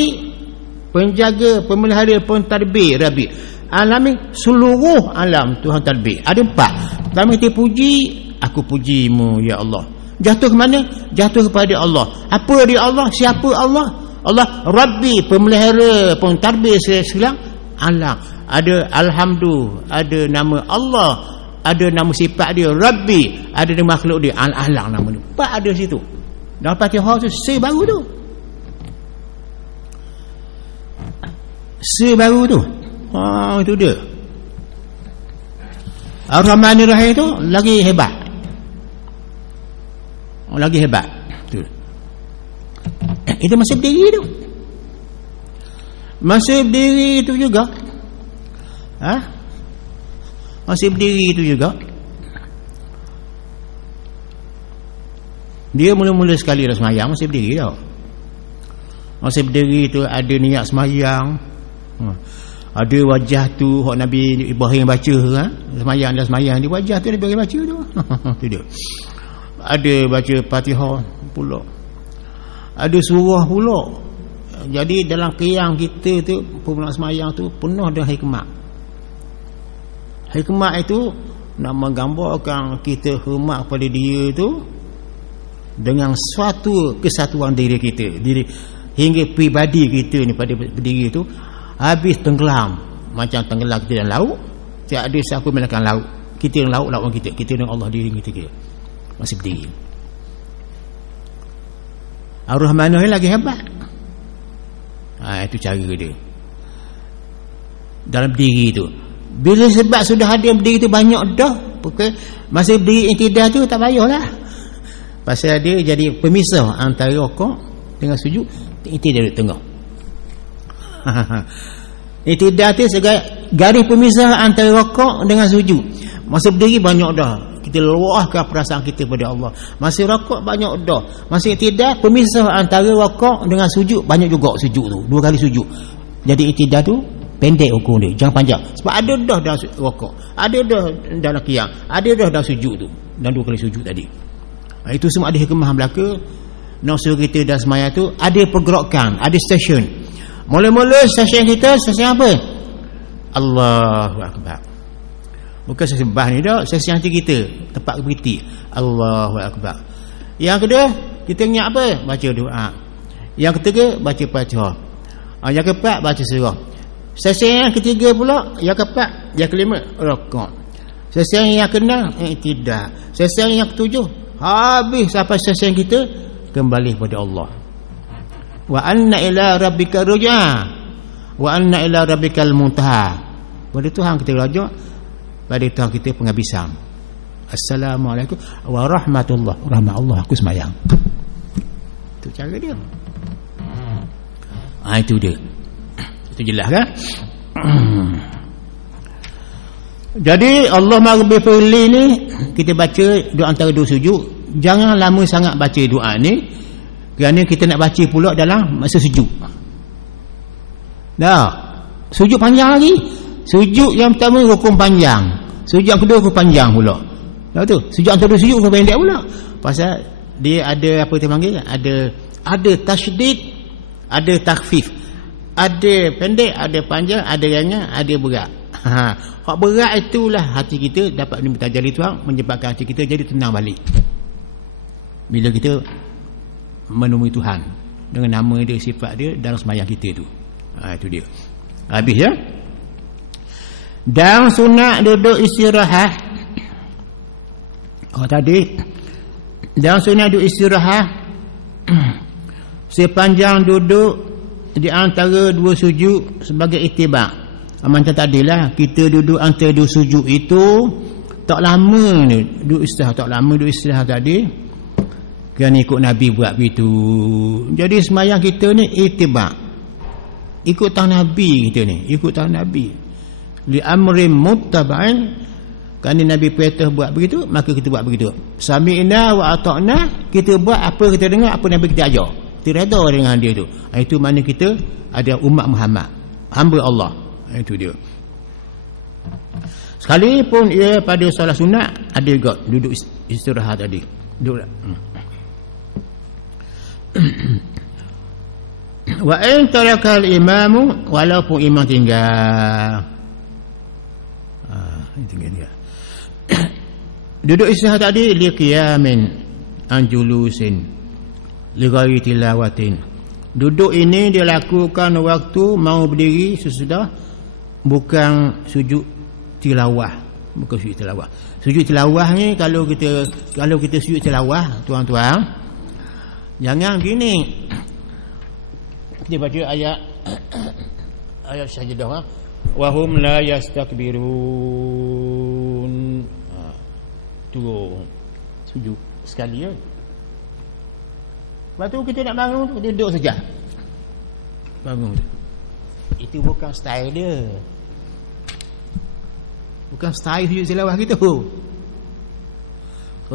penjaga, pemelihara, pentadbir. Rabbi, alamin, seluruh alam Tuhan tadbir. Ada 4. Pertama kita puji, aku pujimu ya Allah. Jatuh ke mana? Jatuh kepada Allah. Apa dia Allah? Siapa Allah? Allah Rabbi, pemelihara, pentadbir segala alam. Ada alhamdu, ada nama Allah, ada nama sifat dia Rabbi, ada nama makhluk dia al-alam, nama dia 4 ada situ. Dalam Fatihah tu baru tu, baru tu. Itu dia. Ar-Rahmanir-Rahim tu lagi hebat, lagi hebat tu. Itu masih berdiri tu, masih berdiri tu juga. Masih berdiri itu juga. Dia mula-mula sekali dah semayang, masih berdiri tau. Masih berdiri tu ada niat semayang. Ada wajah tu hak Nabi Ibrahim baca kan? Semayang di wajah tu Nabi Ibrahim baca tu. Tu dia. Ada baca Fatihah pula. Ada surah pula. Jadi dalam qiyam kita tu, permulaan semayang tu penuh dengan hikmat. Hikmat itu nak menggambarkan kita hormat kepada dia tu dengan suatu kesatuan diri kita, diri hingga pribadi kita ni pada berdiri tu habis tenggelam, macam tenggelam kita dalam laut, tiada siapa melainkan laut. Kita yang laut, lawan kita dengan Allah diri kita masih berdiri. Ar-Rahmanir lagi hebat. Itu cara dia dalam berdiri tu. Bila sebab sudah ada berdiri tu banyak dah, masih berdiri intidah tu tak payahlah. Pasal dia jadi pemisah antara rukuk dengan sujud, intidah di tengah. Intidah tu sebagai garis pemisah antara rukuk dengan sujud. Masa berdiri banyak dah. kita luahkan perasaan kita pada Allah. Masa rokok banyak dah, masa tidak pemisah antara rokok dengan sujud banyak juga sujud tu, 2 kali sujud. Jadi iktidal tu pendek hukum dia, jangan panjang. Sebab ada dah dalam rokok, ada dah dalam qiyam, ada dah dalam sujud tu, dan 2 kali sujud tadi. Itu semua ada hikmah belaka. Nak suruh kita dalam semaya tu ada pergerakan, ada stesen. Mula-mula stesen kita, stesen apa? Allahu Akbar. Bukan stesen bah ni dah, stesen hati kita, tempat berhenti. Allahu Akbar. Yang kedua, kita ingat apa? Baca doa. Yang ketiga, baca Fatihah. Yang keempat, baca surah. Stesen yang ketiga pula, yang keempat, yang kelima, rakaat. Stesen yang keenam, iktidal. Stesen yang ketujuh, habis sampai stesen kita kembali kepada Allah. Wa anna ila rabbika rujaa wa anna ila rabbikal muntaha. Pada Tuhan kita rujuk, pada Tuhan kita penghabisan. Assalamualaikum warahmatullahi wabarakatuh. Allah aku sembahyang. Itu cara dia. Itu dia. Itu jelas kan? Jadi Allah Maghfirli ni kita baca doa antara 2 sujud. Jangan lama sangat baca doa ni, kerana kita nak baca pula dalam masa sujud. Dah, sujud panjang lagi. Sujud yang pertama rukun panjang, sujud yang kedua rukun panjang pula. Tahu tu? Sujud antara 2 sujud rukun pendek pula. Pasal dia ada apa kita panggil? Ada tasydid, ada takhfif. Ada pendek, ada panjang, ada ringan, ada berat. Hak berat itulah hati kita dapat minta jari Tuhan, menyebabkan hati kita jadi tenang balik. Bila kita menemui Tuhan dengan nama dia, sifat dia dalam sembahyang kita tu. Itu dia. Habis ya. Dan sunat duduk istirahat. Tadi dan sunat duduk istirahat sepanjang duduk di antara 2 sujud sebagai ittiba'. Macam tadilah kita duduk antara 2 sujud itu tak lama ni duduk istirahat, tak lama duduk istirahat tadi. Kan ikut Nabi buat begitu. Jadi sembahyang kita ni ittiba', ikut tang Nabi kita ni, ikut tang Nabi. Li amrin muttaba'in, kan Nabi perintah buat begitu, maka kita buat begitu. Sami'na wa ata'na, kita buat apa kita dengar, apa Nabi kita ajar. Kita redha dengan dia tu. Itu mana kita ada umat Muhammad, hamba Allah. Itu dia. Sekalipun ia pada solat sunat, ada juga duduk istirahat tadi. Duduk. Wa in tarakal imamu, walaupun imam tinggal. Itu dia. Duduk istirahat tadi li qiyamin an julusin li ghairi tilawatin. Duduk ini dia lakukan waktu mau berdiri sesudah, bukan sujud tilawah. Bukan sujud tilawah. Sujud tilawah ni kalau kita sujud tilawah, tuan-tuan, jangan gini. Kita baca ayat sajadah. Wa hum la yastakbirun. Tu sujud sekali ya. Lepas tu kita nak bangun tu, dia duduk saja. Bangun. Itu bukan style dia. Bukan style sujud tilawah kita. Kalau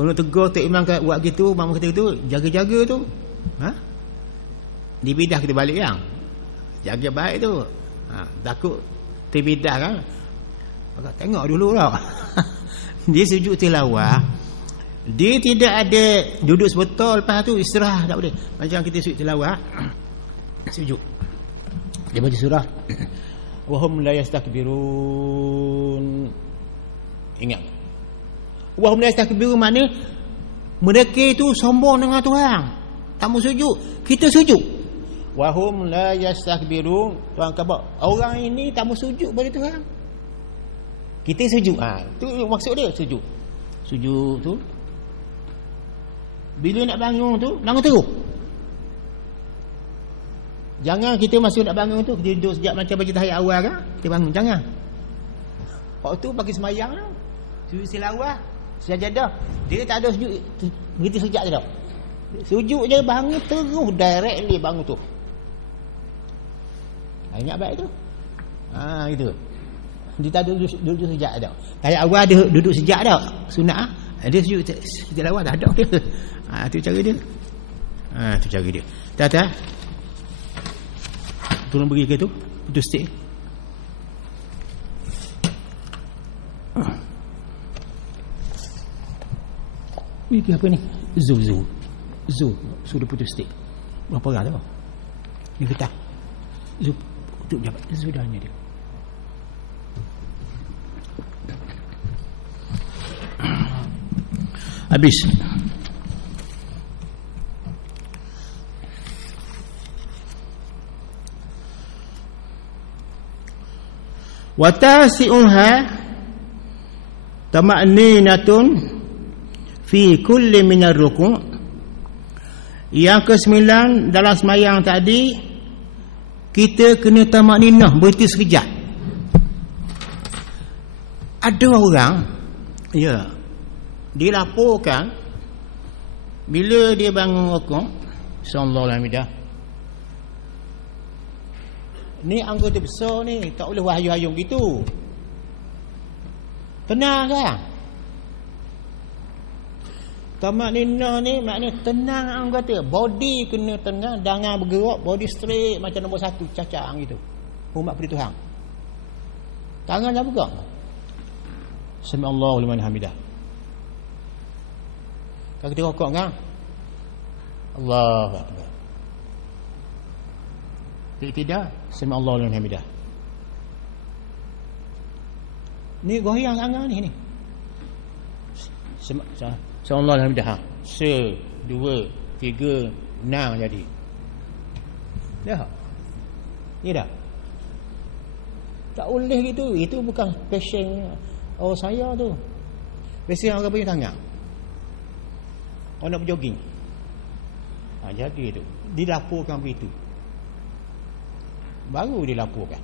nak tegur tak imam buat gitu, makmum kata gitu, jaga-jaga tu. Dibidah kita balik yang. Jaga baik tu. Takut terbidah kan. Maka tengok dulu lah. Dia sujud tilawah, dia tidak ada duduk sebetul, lepas tu istirahat, tak boleh. Macam kita sujud tilawah, sujud dia baca surah wa hum la yastakbirun. Ingat, wa hum la yastakbirun makna mereka itu sombong dengan Tuhan, tak mau sujud. Kita sujud. Wa hum la yastakbirun, Tuhan kata orang ini tak mau sujud pada Tuhan, kita sujud. Tu maksud dia, sujud. Sujud tu bila nak bangun tu, bangun terus. Jangan kita masa nak bangun tu kita duduk sejak macam baca tahiyat awal kan, kita bangun. Jangan. Waktu tu bagi sembahyang tu, sujud tilawah, sajadah, dia tak ada sujud berhenti sejak je dah. Sujud je, bangun terus, directly bangun tu. Ingat baik tu. Gitu. Dia tak duduk sejak dah. Tahiyat awal dia duduk sejak dah. Sunat Dia sujud tilawah tak ada dia. Tu cara dia. Tu cara dia. Tak. Tolong bagi ke tu. Putus stick. Ni apa ni? Zu sudah putus stick. Berapa orang tu? Ni getah. Zu tu dapat sudahnya dia. Habis. Wa tasi'uha tama'ninatun fi kulli minar ruku'. Yang ke-9 dalam semayang tadi, kita kena tamakninah, berhenti sekejap. Ada orang dilaporkan bila dia bangun rukuk, sallallahu alaihi wasallam, ni anggota besar ni, tak boleh wahyu-hayung gitu. Tenang kan? Tamakninah ni maknanya tenang anggota. Body kena tenang, jangan bergerak, body straight macam nombor 1 cacang gitu. Hormat pada Tuhan. Tangan jangan bergerak. Sami Allahu liman hamidah. Kalau kita rokok kan? Allahu akbar. Tidak, sami Allahu liman hamidah. Ni goyang tangan ni. Sallallahu alaihi wasallam. 1, 2, 3, 6 jadi. Dah. Ni dah. Tak boleh gitu. Itu bukan passion saya tu. Biasa orang punya tangan. Orang nak berjoging. Jadi tu. Dilaporkan begitu. Baru dilaporkan.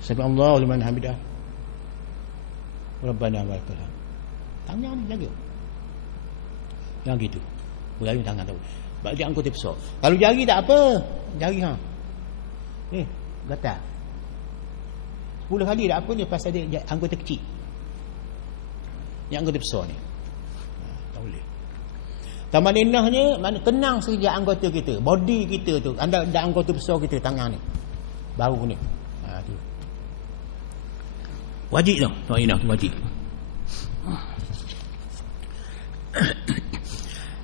Sami Allahu liman hamidah. Rabbana wa lakal hamd. Tangan ni jaga. Yang gitu. Berayun tangan tu. Sebab dia anggota besar. Kalau jari tak apa. Jari ni gatal. 10 kali tak apa ni pasal dia anggota kecil. Yang anggota besar ni. Tak boleh. Tamakninahnya mana tenang sekejap anggota kita. Body kita tu. Anda ada anggota besar kita tangan ni. Baru ni. Tu. Wajib tau. Tamakninah tu wajib.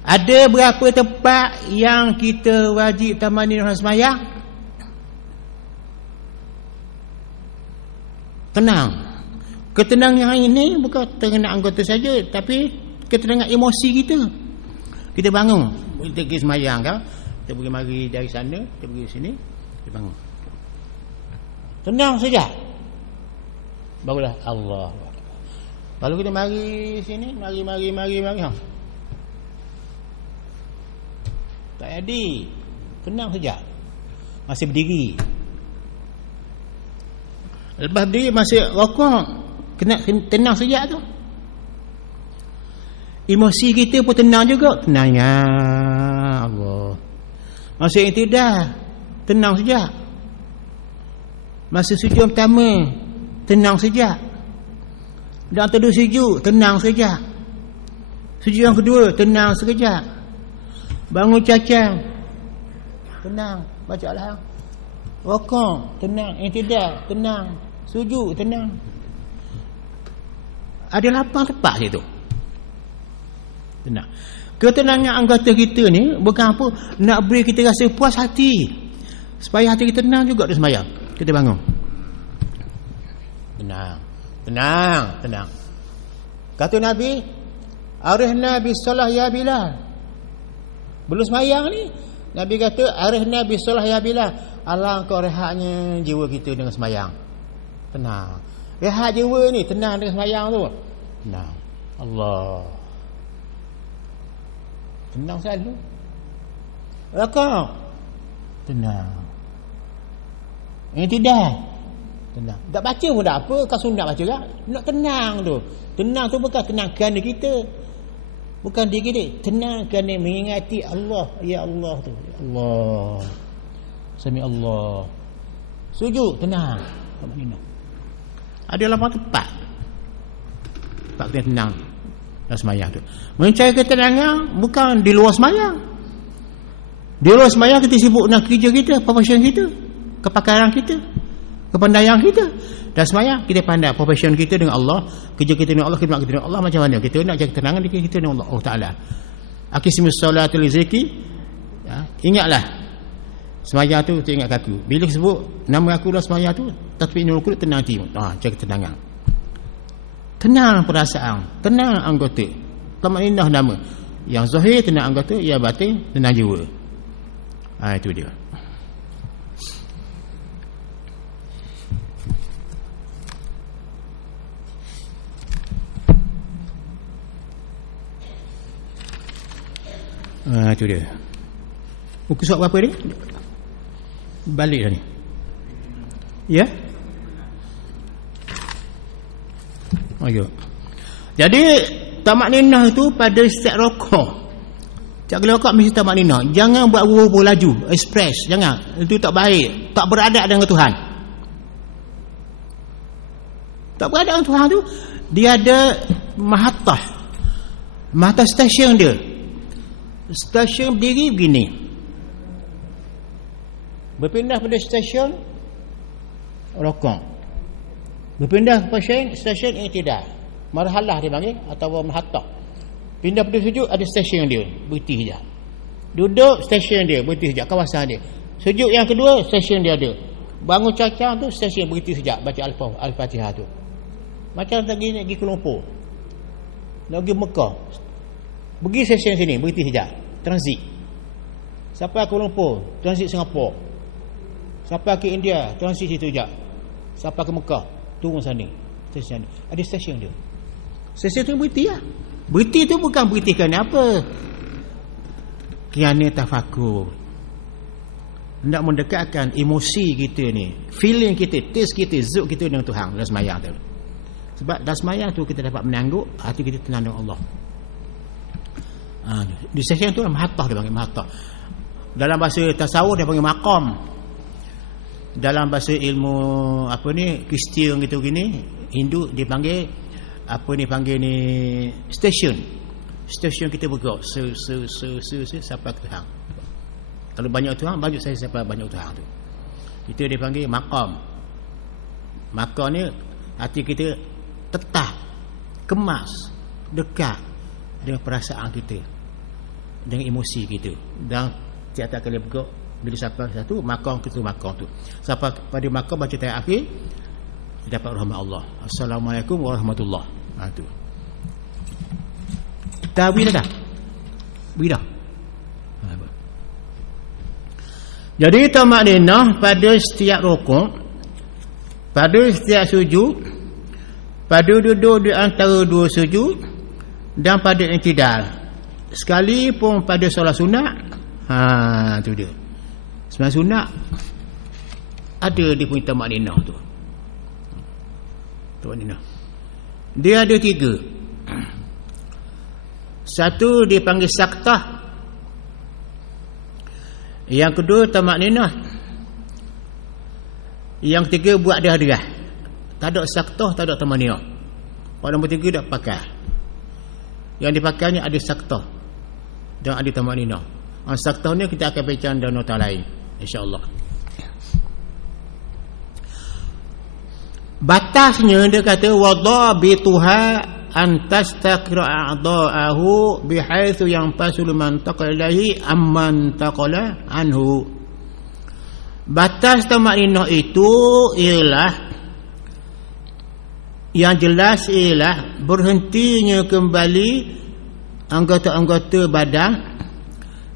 Ada berapa tempat yang kita wajib tamakninah sembahyang? Tenang. Ketenangan ini bukan tenang anggota saja, tapi ketenangan emosi kita. Kita bangun, kita pergi sembahyang kan? Kita pergi mari dari sana, kita pergi sini, kita bangun. Tenang saja. Barulah Allah. Kalau kita mari sini, mari. Tak jadi. Tenang saja. Masih berdiri. Lepas berdiri masih rokok. Kena tenang saja tu. Emosi kita pun tenang juga. Tenang ya Allah. Masih tidak. Tenang saja. Masa sujud pertama, tenang saja. Dan teduh sujud, tenang saja. Sujud yang kedua, tenang sekejap. Bangun cacang, tenang, baca Al-Haq. Rokok, tenang. Tidak, tenang. Sujud, tenang. Ada 8 tempat situ. Tenang. Ketenangan anggota kita ni bukan apa, nak beri kita rasa puas hati, supaya hati kita tenang juga dia sembahyang. Kita bangun. Tenang. Kata Nabi, arihna bisalah ya Bilal. Belum sembahyang ni, Nabi kata, arihna bisalah ya Bilal. Alangkah rehatnya jiwa kita dengan sembahyang. Tenang. Rehat jiwa ni, tenang dengan sembahyang tu. Tenang. Allah. Tenang selalu. Rakam. Tenang. Ini tidak. Tenang. Tak baca pun tak apa. Kau sunat baca kan? Nak tenang tu. Tenang tu bukan tenang kerana kita. Bukan diri kita. Tenang kerana mengingati Allah. Ya Allah tu. Ya Allah. Sami Allah. Sujud. Tenang. Ada 8 tempat. sebab kita tenang dalam sembahyang tu. Mencari ketenangan bukan di luar sembahyang. Di luar sembahyang kita sibuk nak kerja kita, profession kita, kepakaran kita, kepandaian kita. Dan sembahyang kita pandai profession kita dengan Allah, kerja kita dengan Allah, khidmat kita dengan Allah. Macam mana kita nak jaga ketenangan diri kita dengan Allah Taala. Aqimish salatal zikri, ya, ingatlah sembahyang tu, kita ingat aku. Bila sebut nama aku dalam sembahyang tu, tatma'inul qulub, tenang hati. Jaga ketenangan. Tenang perasaan, tenang anggota. Tatma'inah nama. Yang zahir tenang anggota, yang batin tenang jiwa. Itu dia. Itu dia. Buku surat berapa ni? Balik dah ni. Ya? Ayo. Jadi tamak-ninah itu pada setiap rokok. Setiap kali rokok mesti tamak-ninah. Jangan buat buru-buru laju, express, jangan. Itu tak baik, tak beradab dengan Tuhan. Tak beradab dengan Tuhan tu, dia ada mahattah. Mahattah stesen dia. Stesen berdiri begini. Berpindah pada stesen rokok. Berpindah ke stesen i'tidal. Marhalah dia panggil atau mahattah. Pindah pada sujud ada stesen dia, berhenti sekejap. Duduk stesen dia, berhenti sekejap, kawasan dia. Sujud yang kedua stesen dia ada. Bangun cacang tu stesen berhenti sekejap, baca Al-Fatihah tu. Macam lagi nak pergi Kuala Lumpur, nak pergi Mekah, pergi stesen sini berhenti sekejap, transit. Sampai Kuala Lumpur, transit Singapura. Sampai ke India, transit situ sekejap. Sampai ke Mekah, turun sana, stesen ni. Ada stesen dia. Stesen tu berhenti lah. Berhenti tu bukan berhenti kerana apa? Kerana tafakur. Hendak mendekatkan emosi kita ni, feeling kita, taste kita, zuk kita dengan Tuhan dalam sembahyang tu. Sebab dalam sembahyang tu kita dapat menangguk, hati kita tenang dengan Allah. Di sesi tu mahattah, dia panggil mahattah. Dalam bahasa tasawuf dia panggil maqam. Dalam bahasa ilmu apa ni, Kristian gitu gini, Hindu dia panggil apa ni, panggil ni station. Station kita bergerak sampai ke Tuhan. Kalau banyak Tuhan, banyak saya sampai banyak Tuhan tu. Itu dia panggil maqam. Maqam ni hati kita tetap, kemas, dekat dengan perasaan kita, dengan emosi kita. Dan tiap-tiap kali bergerak, bila sampai satu maqam kita, maqam tu sampai pada maqam, baca tayat akhir, dapat rahmat Allah. Assalamualaikum warahmatullahi. Itu. Dah habis dah. Habis dah. Jadi tamak-ninah pada setiap rukuk, pada setiap sujud, pada duduk di antara dua sujud, dan pada i'tidal. Sekalipun pada solat sunat, tu dia. Sembahyang sunat ada dia punya tamak-ninah tu. Tamak-ninah. Dia ada tiga. Satu dipanggil saktah. Yang kedua tamak-ninah. Yang ketiga buat dia. Tak ada saktah, tak ada tamak-ninah. Orang nombor tiga tak pakai. Yang dipakainya ada saktah dan ada tamak-ninah. Saktah ni kita akan bincang dalam nota lain, insya-Allah. Batasnya dia kata wadabituha an tastaqra a'dha'ahu bihaitsu yanfasul man taqalahi amman taqala anhu. Batas tamak-ninah itu ialah, yang jelas ialah berhentinya kembali anggota-anggota badan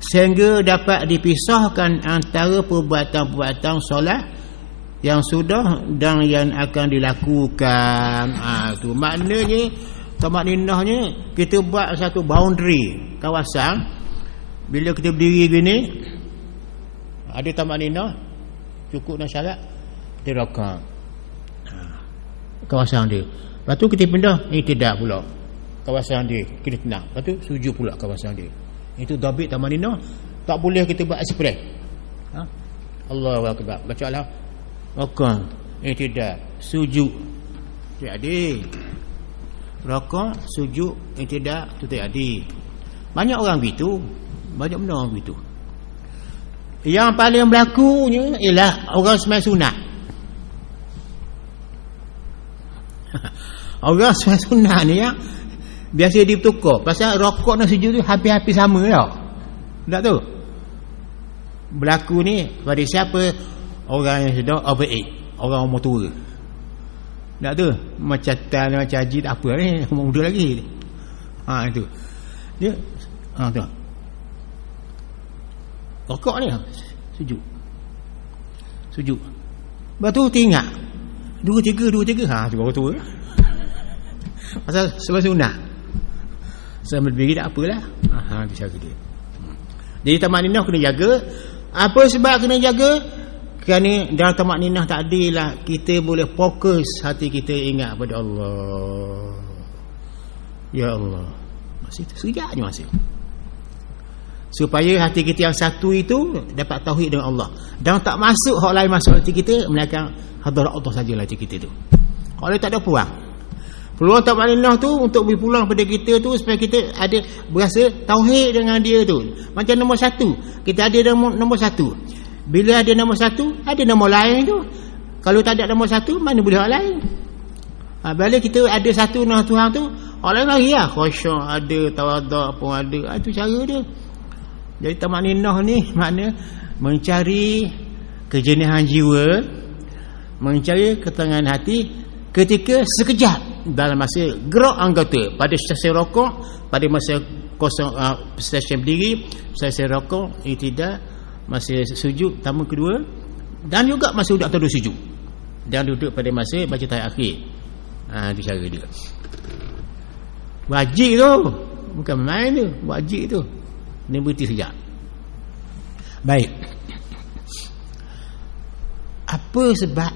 sehingga dapat dipisahkan antara perbuatan-perbuatan solat yang sudah dan yang akan dilakukan. Tu maknanya tamak-ninahnya kita buat satu boundary, kawasan. Bila kita berdiri gini, ada tamak-ninah, cukup dan syarat, kita rakaat kawasan dia. Lepas tu kita pindah i'tidal pula, kawasan dia kita tenang. Lepas tu sujud pula kawasan dia. Itu dhabit tamak-ninah. Tak boleh kita buat express. Allahu akbar, baca Allah, rakaat, i'tidal, sujud. Jadi rokok, sujud, tidak, itu terjadi. Banyak orang begitu. Banyak benda orang begitu. Yang paling berlakunya ialah orang sembahyang sunat. Orang sembahyang sunat ni yang biasa ditukar. Pasal rokok dan sujud tu hampir-hampir sama tau. Tak tahu. Berlaku ni pada siapa? Orang yang sudah overage, orang umur tua. Tak tahu. Macam tan, macam haji tak apa ni, umur muda lagi. Itu. Dia tu. Rokok ni sujud. Lepas tu teringat 2-3 tu baru tua. Pasal sebab sunat. Sambil berdiri tak apalah. Itu cara dia. Jadi tamak-ninah kena jaga. Apa sebab kena jaga? Kerana dalam tamak-ninah tak adalah kita boleh fokus hati kita ingat pada Allah. Ya Allah. Masih sekejap je masih. Supaya hati kita yang satu itu dapat tauhid dengan Allah. Dan tak masuk hak lain masuk hati kita, melainkan hadirat Allah sajalah hati kita tu. Kalau tak ada peluang tamak-ninah tu untuk berpulang pada kita tu supaya kita ada berasa tauhid dengan dia tu. Macam nombor 1, kita ada nombor 1. Bila ada nombor 1, ada nombor lain tu. Kalau tak ada nombor 1, mana boleh hak lain? Bila kita ada satu dengan Tuhan tu, hak lain lagi lah. Khusyuk ada, tawaduk pun ada. Itu cara dia. Jadi tamak-ninah ni makna mencari kejenihan jiwa, mencari ketenangan hati ketika sekejap dalam masa gerak anggota. Pada stesen rokok, pada masa kosong stesen berdiri, stesen rokok, tidak, masa sujud tamu kedua, dan juga masa duduk atau sujud, dan duduk pada masa baca tahiyat akhir. Itu cara dia. Wajib tu, bukan main tu, wajib tu. Ini berhenti sekejap. Baik. Apa sebab,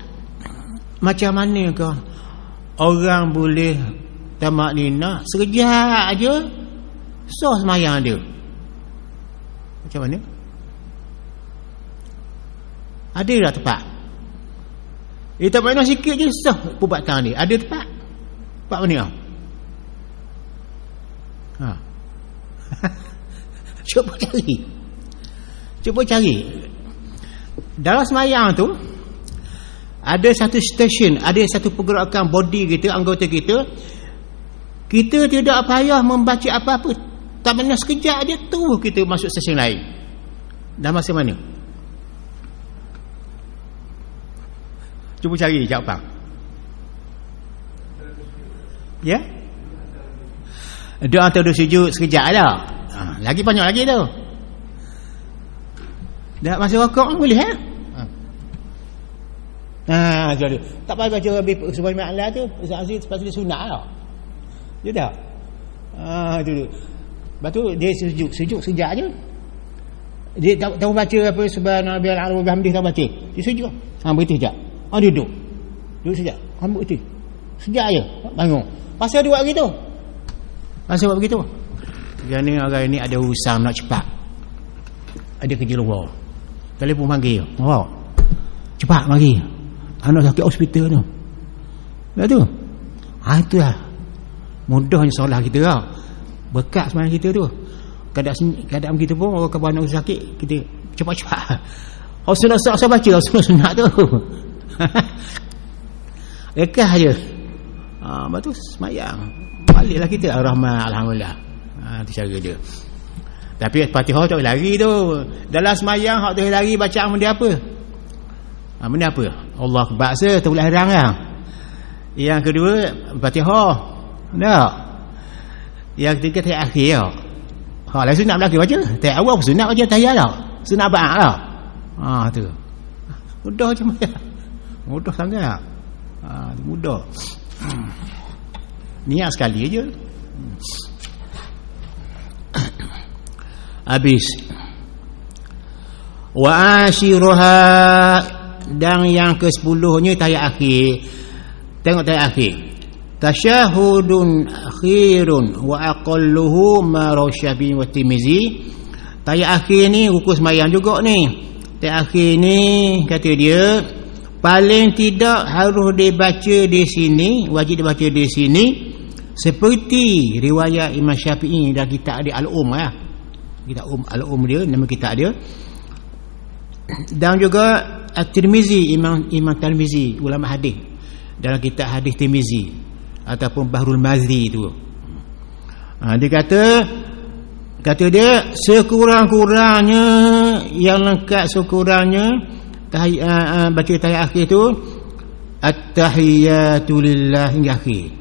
macam mana kau orang boleh tamak-ninah sekejap aja sah semayang dia? Macam mana? Ada tak tempat? Tamak-ninah sikit je sah perbuatan dia. Ada tempat? Tempat mana? Cuba cari. Dalam semayang tu ada satu stesen, ada satu pergerakan body kita, anggota kita. Kita tidak payah membaca apa-apa. Tak pernah sekejap je tu kita masuk stesen lain. Dah masa mana? Cuba cari jawapan. Ya? Doa atau sujud sekejap lah. Lagi banyak lagi tu. Dah masa rokok boleh jadi tak payah baca habis sebab maklah tu Ustaz Aziz pasal dia sunat lah. Dia dah. Itu dia. Lepas tu dia sujud sekejap je. Dia tahu baca apa subhanallah wa bihamdihi tak baca. Dia sujud. Berhenti sekejap. Duduk sekejap. Berhenti. Sekejap je bangun. Pasal dia buat begitu. Pasal buat begitu. Kerana orang ni ada urusan nak cepat. Ada kerja luar. Telefon panggil. Cepat mari. Anak sakit hospital tu. Dah tu. Itulah. Mudahnya solat kita lah. Berkat semangat kita tu. Keadaan begitu pun orang kabar anak sakit, kita cepat-cepat. Sunat saya baca sunat tu. Rekah je. Lepas tu semayang. Baliklah kita Ar-Rahman, alhamdulillah. Itu cara dia. Tapi Fatihah tak boleh lari tu. Dalam semayang hak tu lari bacaan benda apa? Benda apa? Allah baksa tu boleh harang lah. Yang kedua Fatihah. Tak. Yang ketiga tahiyat akhir lah. Lain sunat belakang baca. Tahiyat awal sunat baca tahiyat lah. Sunat ba'ah lah. Tu. Mudah macam mana? Mudah sangat. Mudah. Niat sekali aja. Habis. Wa ashiruha, dan yang ke-10-nya tahiyat akhir. Tengok tahiyat akhir. Tasyahudun akhirun wa aqalluhu ma Rasyabi wa Tirmizi. Tahiyat akhir ni rukun sembahyang juga ni. Tahiyat akhir ni kata dia paling tidak harus dibaca di sini, wajib dibaca di sini Seperti riwayat Imam Syafi'i dan kitab dia kitab Al-Um dia, nama kitab dia. Dan juga At-Tirmizi, Imam Tirmizi, ulama hadis, dalam kitab hadis Tirmizi ataupun Bahrul Mazi tu. Dia kata dia sekurang-kurangnya yang lengkap, sekurangnya baca tahiyat akhir tu at-tahiyatu lillah hingga akhir.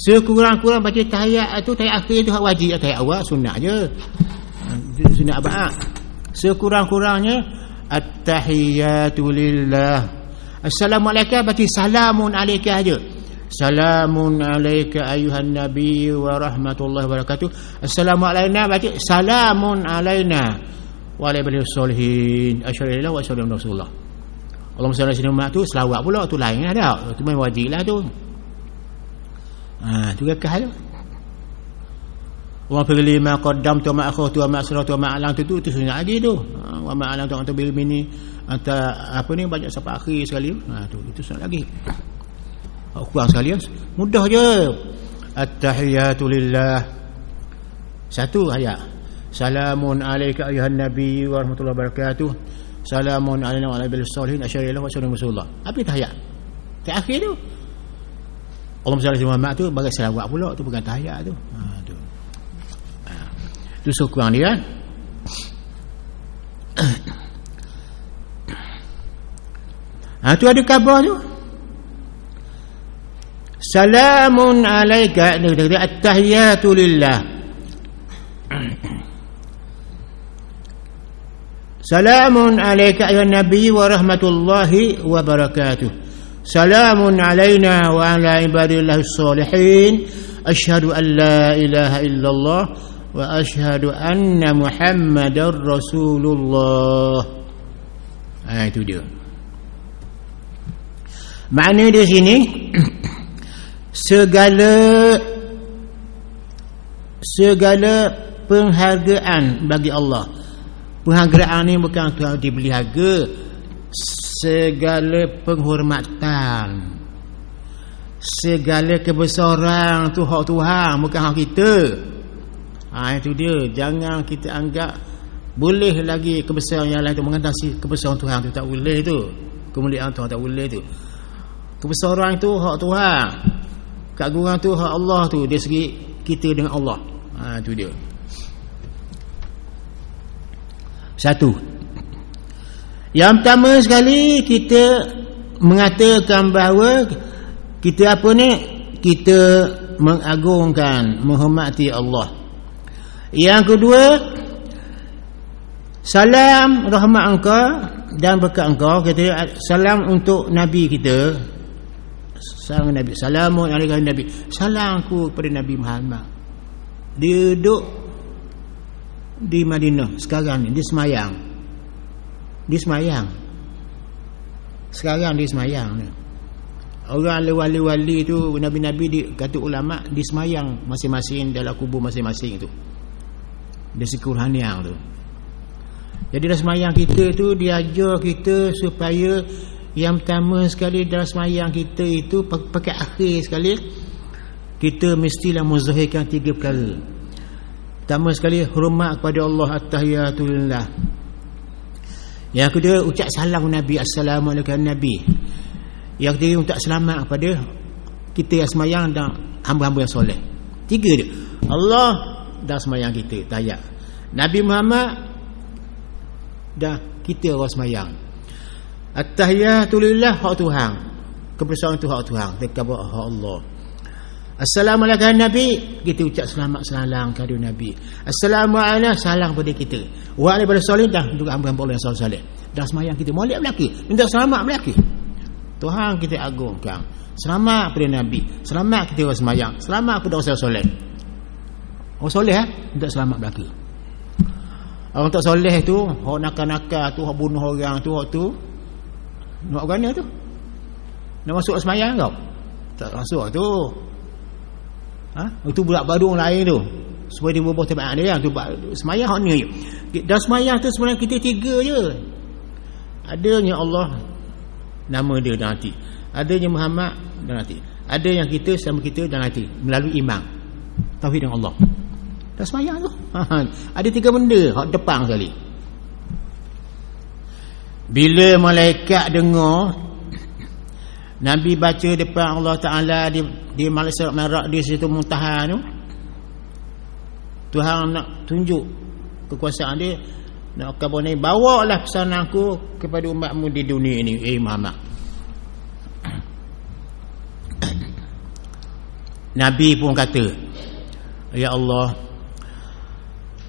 Sekurang-kurang baca tahiyat tu, tahiyat akhir tu hak wajib, tahiyat awal sunat je, sunat abad. Sekurang-kurangnya at-tahiyatu lillah. Assalamualaikum baca salamun alaika aja. Salamun alaika ayuhan nabi wa rahmatullahi wa barakatuh. Assalamu alaina baca salamun alaina wa ala ibadil solihin asyhadu an la ilaha illallah wa rasulullah. Allahumma salli ala sayyidina tu selawat pula, tu lain ada, tu memang wajib lah tu. Tu kekal tu. Wa fil lima qaddamtu ma akhawtu wa ma asrartu wa ma alantu tu sunat lagi tu. Wa ma alantu anta bil mini anta apa ni banyak sampai akhir sekali. Tu itu sunat lagi. Kurang sekali, mudah je. At-tahiyatu lillah. Satu ayat. Salamun alaika ayuhan nabi wa rahmatullahi wa barakatuh. Salamun alaina wa ala bil salihin asyhadu an la ilaha illallah wa rasulullah. Apa tahiyat? Terakhir tu. Allahumma salli ala Muhammad tu bagi selawat pula, tu bukan tahiyat tu. Tu. Tu sekurang dia. Tu ada khabar tu. Salamun alaika, at-tahiyatu lillah. Salamun alaika ayuhan nabi wa rahmatullahi wa barakatuh. Salamun alaina wa ala ibadillahi salihin. Asyhadu an la ilaha illallah wa asyhadu anna Muhammadar Rasulullah. Itu dia. Makna di sini segala penghargaan bagi Allah. Penghargaan ni bukan Tuhan dibeli harga. Segala penghormatan, segala kebesaran tu hak Tuhan, bukan hak kita. Itu dia. Jangan kita anggap boleh lagi kebesaran yang lain tu mengatasi kebesaran Tuhan tu. Tak boleh tu. Kemuliaan Tuhan tak boleh tu. Kebesaran itu hak Tuhan, keagungan tu hak Allah tu, dari segi kita dengan Allah. Itu dia. Satu. Yang pertama sekali kita mengatakan bahawa kita apa ni? Kita mengagungkan, menghormati Allah. Yang kedua, salam rahmat engkau dan berkat engkau, kita salam untuk Nabi kita. Salam Nabi, salamun alaikum Nabi, salamku kepada Nabi Muhammad. Dia duduk di Madinah sekarang ni, dia semayang. Sekarang dia semayang ni. Orang wali-wali tu, nabi-nabi, kata ulama, di semayang masing-masing dalam kubur masing-masing tu. Dia sekurhaniang tu. Jadi dalam semayang kita tu, dia ajar kita supaya yang pertama sekali dalam semayang kita itu, pakai akhir sekali, kita mestilah menzahirkan 3 perkara. Pertama sekali, hormat kepada Allah, at-tahiyatu lillah. Yang kedua, ucap salam Nabi, assalamualaikum Nabi. Yang ketiga, ucap selamat kepada kita yang semayang dan hamba-hamba yang soleh. 3 dia. Allah dan semayang kita, tahiyat. Nabi Muhammad dan kita orang semayang. At-tahiyatu lillah, hak Tuhan. Kebesaran itu hak Tuhan, dekat hak Allah. Assalamualaikum Nabi, kita ucap selamat salam kepada Nabi. Assalamualaikum, salam kepada kita. Wa ala ibadil solihin, dan juga hamba-hamba Allah yang soleh. Dan semayang kita molek belaki, minta selamat belaki. Tuhan kita agungkan. Selamat kepada Nabi, selamat kita orang semayang, selamat kepada orang soleh. Orang soleh minta selamat belaki. Orang tak soleh tu, hak nakal-nakal tu, hak bunuh orang tu, hak tu, nak orang tu nak masuk semayang kau? Tak masuk tu. Itu budak badung lain tu, supaya dia berubah tempat dia yang tu semayang hak ni je. Dan semayang tu sebenarnya kita 3 je. Adanya Allah, nama dia dan hati. Adanya Muhammad dan hati. Ada yang kita sama kita dalam hati melalui iman, tauhid dengan Allah. Dah sembahyang tu. Ada 3 benda hak depan sekali. Bila malaikat dengar Nabi baca depan Allah Ta'ala di Malaikat Mi'raj di situ Muntaha tu, Tuhan nak tunjuk kekuasaan dia, nak khabar ni, bawalah pesananku kepada umatmu di dunia ini, Muhammad. Nabi pun kata, ya Allah,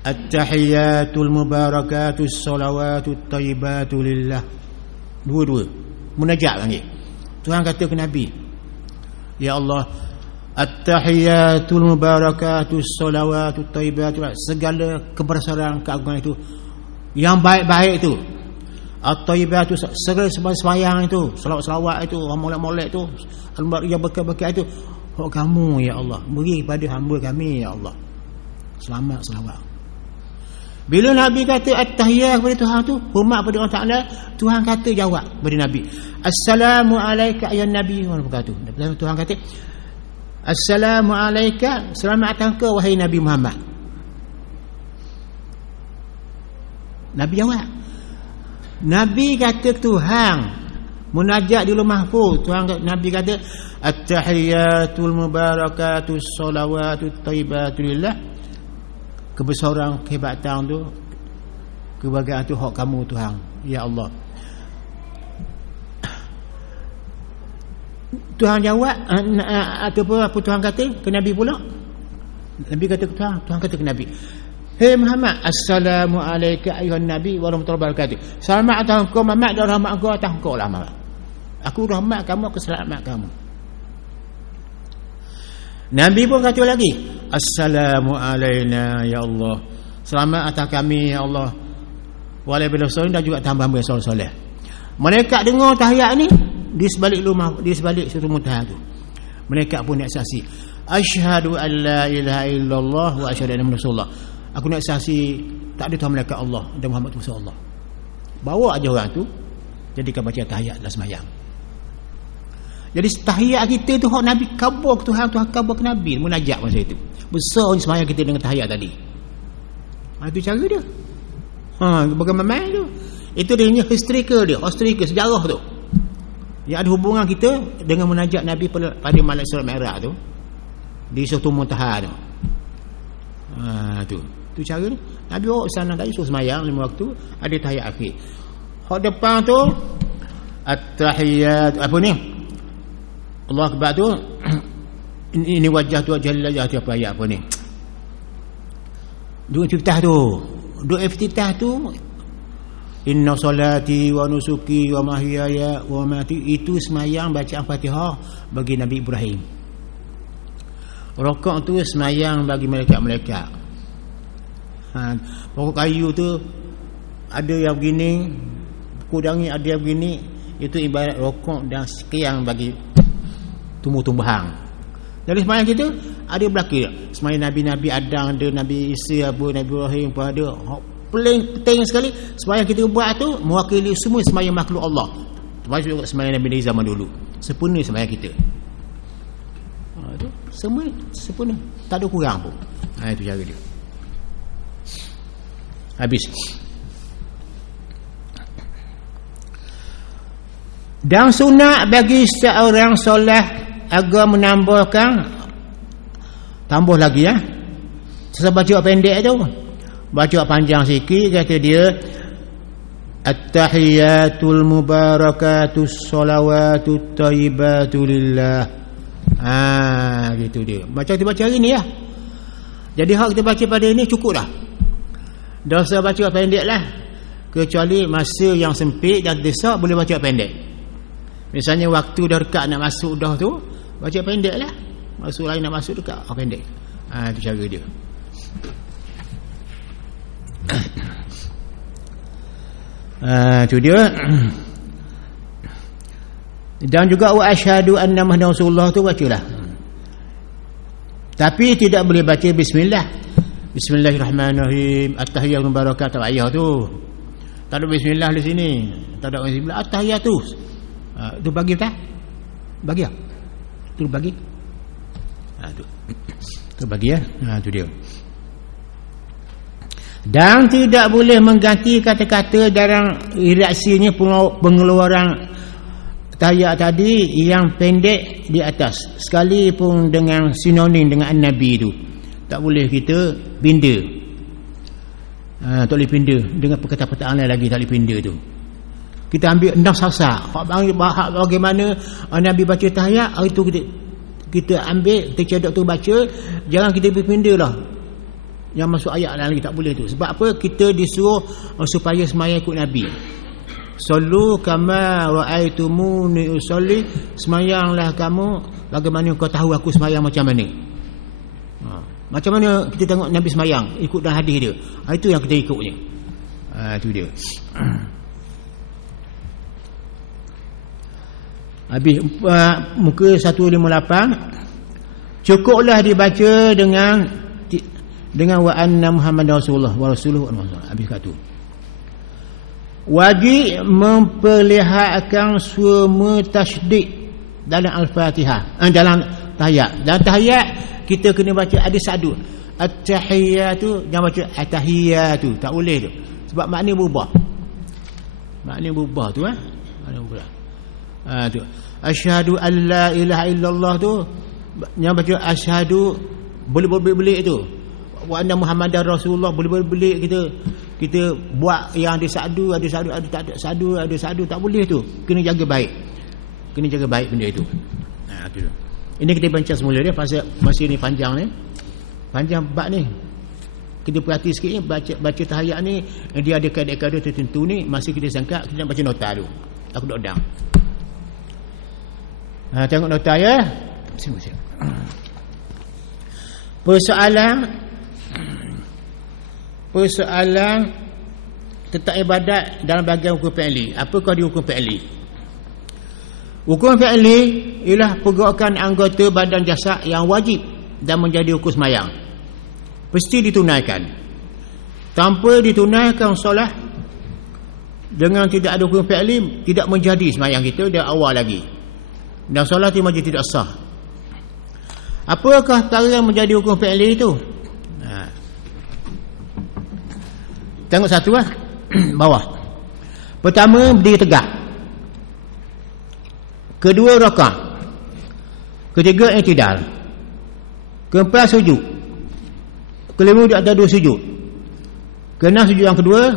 at-tahiyatul mubarakatus salawatut tayyibatu lillah. Dua-dua munajat panggil. Tuhan kata ke Nabi, ya Allah, at-tahiyatul mubarakatus salawatut tayyibatu, segala kebesaran keagungan itu, yang baik-baik itu, at-tayyibatu, segala sembahyang itu, selawat-selawat itu, molek-molek itu, al-bariyah berkah-berkah itu, hak kamu ya Allah, beri kepada hamba kami ya Allah. Selamat selawat. Bila Nabi kata at-tahiyat kepada Tuhan tu, hormat kepada Allah Ta'ala, Tuhan kata jawab kepada Nabi, assalamu alayka ya Nabi. Tuhan kata, assalamu alayka, selamat atas kau wahai Nabi Muhammad. Nabi jawab. Nabi kata Tuhan munajat di Lauh Mahfuz. Nabi kata at-tahiyatul mubarakatus salawatut tayyibatu lillah. Kebesaran, kehebatan tu, kebahagiaan tu hak kamu Tuhan ya Allah. Tuhan jawab apa Tuhan kata ke Nabi pula? Nabi kata ke Tuhan kata ke Nabi, hei Muhammad, assalamu alayka ayuhan Nabi wa rahmatullahi wabarakatuh. Selamat atas kau Muhammad, dan rahmat kau atas kau lah Muhammad. Aku rahmat kamu, aku selamat kamu. Nabi pun kata lagi, assalamu alayna ya Allah, selamat atas kami ya Allah, walai bil solihin, dan juga tambah hamba soleh. Mereka dengar tahiyat ni di sebalik rumah, di sebalik Sidratul Muntaha tu, mereka pun nak saksi, asyhadu an la ilaha illallah wa asyhadu anna rasulullah. Aku nak saksi tak ada Tuhan melainkan Allah dan Muhammad Rasulullah. Bawa aja orang tu, jadikan baca tahiyat dalam sembahyang. Jadi tahiyat kita tu hak Nabi khabar ke Tuhan, Tuhan khabar ke Nabi, munajat masa itu. Besar sembahyang kita dengan tahiyat tadi. Itu cara dia. Bagaimana main tu? Itu dia punya historical dia, sejarah tu. Yang ada hubungan kita dengan munajat Nabi pada Malaikat Mi'raj tu, di Sidratul Muntaha tu. Tu cara ni. Nabi bawa sana tadi suruh sembahyang 5 waktu, ada tahiyat akhir. Hak depan tu at-tahiyat apa ni? Allah Akbar tu, ini wajah tu jalla apa ayat apa ni? Doa iftitah tu, inna salati wa nusuki wa mahyaya wa mati, itu semayang bacaan Fatihah bagi Nabi Ibrahim. Rokok tu semayang bagi malaikat-malaikat. Pokok kayu tu ada yang begini, kudangi ada yang begini, itu ibarat rokok dan sekian bagi tumbuh-tumbuhan. Jadi semayang kita ada belakang semayang Nabi-Nabi Adam, ada Nabi Isa, Nabi Ibrahim pun ada. Paling penting sekali semayang kita buat tu mewakili semua semayang makhluk Allah, termasuk semayang Nabi di zaman dulu. Sempurna semayang kita. Itu semua sempurna, tak ada kurang pun. Itu cara dia. Habis. Dan sunat bagi seorang soleh agar menambahkan, tambah lagi ya. Saya baca pendek tu, baca panjang sikit, kata dia at-tahiyatul mubarakatus salawatut tayyibatu lillah. Gitu dia. Baca hari ni ya. Jadi hak kita baca pada ni cukup dah. Dah saya baca pendek lah. Kecuali masa yang sempit dan desak boleh baca pendek. Misalnya waktu dah dekat nak masuk dah tu, baca pendek lah. Masuk lain nak masuk dekat, pendek. Itu cara dia. Itu dia. Dan juga wa asyhadu anna Muhammadar Rasulullah tu bacalah. Tapi tidak boleh baca bismillah. Bismillahirrahmanirrahim. At-tahiyyatu mubarakatuh ayat tu. Tak ada bismillah di sini. Tak ada bismillah. At-tahiyyatu. Tu bagi tak? Bagi tak? Tu bagi. Tu bagi ya. Tu dia. Dan tidak boleh mengganti kata-kata dalam reaksinya pengeluaran tahiyat tadi yang pendek di atas, sekalipun dengan sinonim dengan Nabi itu. Tak boleh kita pinda. Tak boleh pinda dengan perkataan lain lagi, tak boleh pinda tu. Kita ambil endang sasa. Bagaimana Nabi baca tahiyat, hari tu kita ambil, kita cedok tu baca, jangan kita berpindah lah yang masuk ayat lagi, tak boleh tu. Sebab apa? Kita disuruh supaya sembahyang ikut Nabi. Sallu kama ra'aitumuni usolli, sembahyanglah kamu bagaimana kau tahu aku sembahyang macam mana. Macam mana kita tengok Nabi sembahyang, ikut dah hadis dia. Itu yang kita ikutnya. Itu dia. Habis muka 158. Cukuplah dibaca dengan wa anna Muhammadar Rasulullah wa rasuluhu. Habis kat tu. Wajib memperlihatkan semua tasydid dalam Al-Fatihah, dalam tahiyat. Dalam tahiyat kita kena baca ada sadu. At-tahiyatu, jangan baca at-tahiyatu, tak boleh tu. Sebab makna berubah. Makna berubah tu makna berubah. Tu. Asyhadu an la ilaha illallah tu, yang baca asyhadu boleh tu. Wa anna Muhammadar Rasulullah boleh kita buat yang ada sadu, ada tak ada sadu, tak boleh tu. Kena jaga baik benda itu. Tu. Ini kita baca semula dia pasal masa ni panjang bab ni. Kita perhati sikit ni, baca tahiyat ni dia ada kadar-kadar tertentu ni. Masa kita sangka kita nak baca nota dulu. Aku dok dang. Tengok nota ya. Sini. Persoalan tentang ibadat dalam bahagian hukum fi'li. Apakah dia hukum fi'li? Hukum fi'li ialah pergerakan anggota badan jasad yang wajib dan menjadi hukum sembahyang. Mesti ditunaikan. Tanpa ditunaikan solat dengan tidak ada hukum fi'li, tidak menjadi sembahyang kita dari awal lagi. Dan solat itu menjadi tidak sah. Apakah perkara yang menjadi hukum fi'li itu? Tengok satu bawah. Pertama, berdiri tegak. Kedua, rakaat. Ketiga, i'tidal. Keempat, sujud. Kelima, di atas dua sujud. Keenam, sujud yang kedua.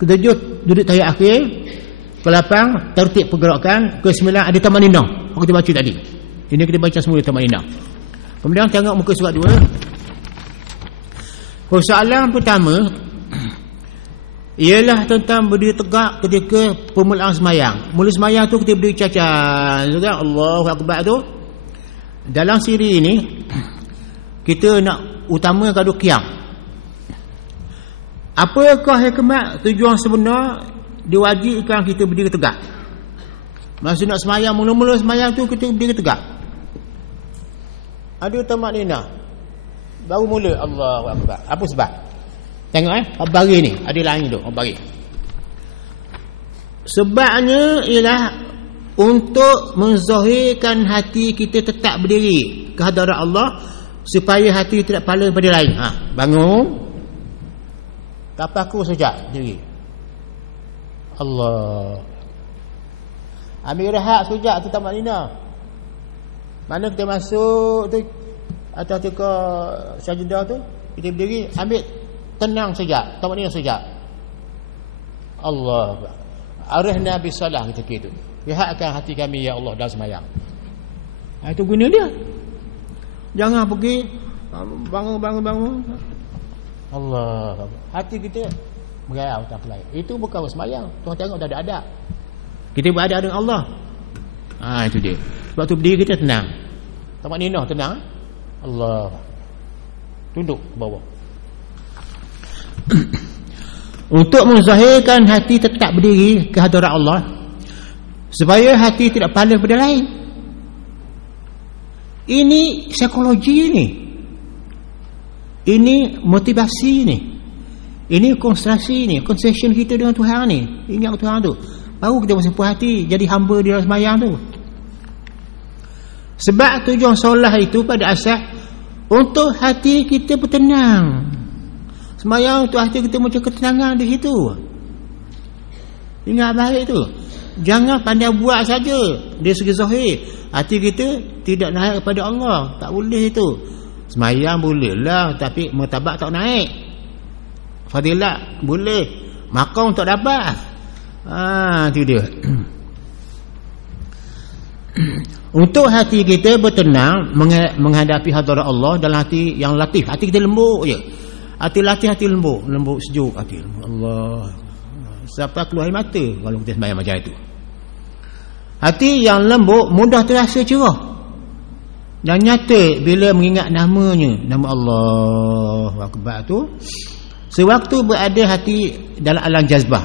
Ketujuh, duduk tahiyat akhir. Ke-8, tertib pergerakan. Ke-9, ada tamanninah. Kita baca tadi. Ini kita baca semula tamanninah. Kemudian tengok muka surat 2. Persoalan pertama ialah tentang berdiri tegak ketika permulaan sembahyang. Mula sembahyang tu kita berdiri cacat juga, Allahu Akbar tu. Dalam siri ini kita nak utamakan qiyam. Apakah hikmat tujuan sebenar diwajibkan kita berdiri tegak? Masa nak sembahyang, mula-mula sembahyang tu kita berdiri tegak. Ada tamakninah. Baru mula Allahu Akbar. Apa sebab? Tengok bagi ni, ada lain tu, bagi. Sebabnya ialah untuk menzahirkan hati kita tetap berdiri ke hadarat Allah, supaya hati tidak pala pada lain. Bangun. Tapaku sejak diri. Allah. Ambil rehat sejak tu tamakninah. Mana kita masuk tu atas tika sajadah tu, kita berdiri, ambil tenang sejak, tamakninah sejak. Allah. Arihna bisalah ketika itu. Lihatkan hati kami ya Allah dalam sembahyang. Itu guna dia. Jangan pergi bangun. Allah. Hati kita merayau tak lain. Itu bukan sembahyang. Tuan tengok dah ada adab. Kita berada dengan Allah. Itu dia. Sebab tu berdiri kita tenang. Tamakninah tenang. Allah. Tunduk ke bawah. Untuk menzahirkan hati tetap berdiri ke hadarat Allah, supaya hati tidak pala pada lain. Ini psikologi ni. Ini motivasi ni. Ini konsentrasi ni, concession kita dengan Tuhan ni. Ingat Tuhan tu. Baru kita masih puas hati jadi hamba di dalam sembahyang tu. Sebab tujuan solat itu pada asal untuk hati kita bertenang. Sembahyang untuk hati kita macam ketenangan di situ. Ingat baik tu. Jangan pandai buat saja dari segi zahir. Hati kita tidak naik kepada Allah. Tak boleh itu. Sembahyang boleh lah, tapi martabat tak naik. Fadilat boleh, maqam tak dapat. Itu dia. Untuk hati kita bertenang menghadapi hadirat Allah dalam hati yang latif. Hati kita lembut je. Hati latih, hati lembut, lembut sejuk hati. Allah. Sampai keluar air mata kalau kita sembahyang macam itu. Hati yang lembut mudah terasa cerah dan nyata bila mengingat namanya, nama Allah Akbar tu. Sewaktu berada hati dalam alam jazbah.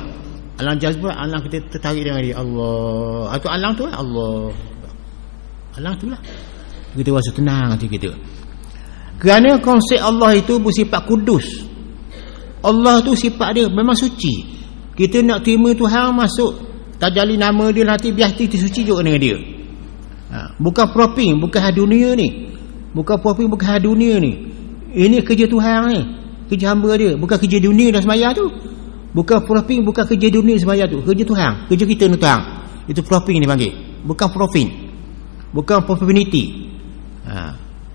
Alam jazbah, alam kita tertarik dengan dia, Allah. Atau alam tu Allah. Alam tu lah. Kita rasa tenang hati kita. Kerana konsep Allah itu bersifat kudus. Allah tu sifat dia memang suci. Kita nak terima Tuhan masuk tajalli nama dia hati, biar hati suci juga dengan dia. Bukan propping, bukan hal dunia ni. Bukan propping, bukan hal dunia ni. Ini kerja Tuhan ni, kerja hamba dia. Bukan kerja dunia dah sembahyang tu. Bukan propping, bukan kerja dunia sembahyang tu. Kerja Tuhan, kerja kita ni Tuhan. Itu propping dipanggil. Bukan propping, bukan profanity.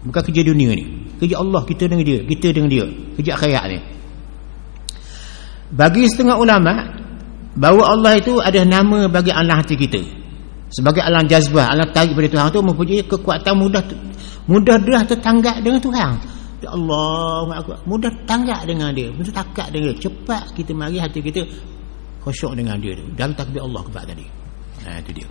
Bukan kerja dunia ni. Kerja Allah, kita dengan dia, kita dengan dia. Kerja akhirat ni. Bagi setengah ulama, bahawa Allah itu ada nama bagi alam hati kita. Sebagai alam jazbah, alam tarik pada Tuhan itu mempunyai kekuatan mudah dah tertanggap dengan Tuhan. Ya Allah, mudah tanggap dengan dia, mudah takat dengan dia. Cepat kita mari hati kita khusyuk dengan dia dalam takbir Allah Akbar tadi. Itu dia.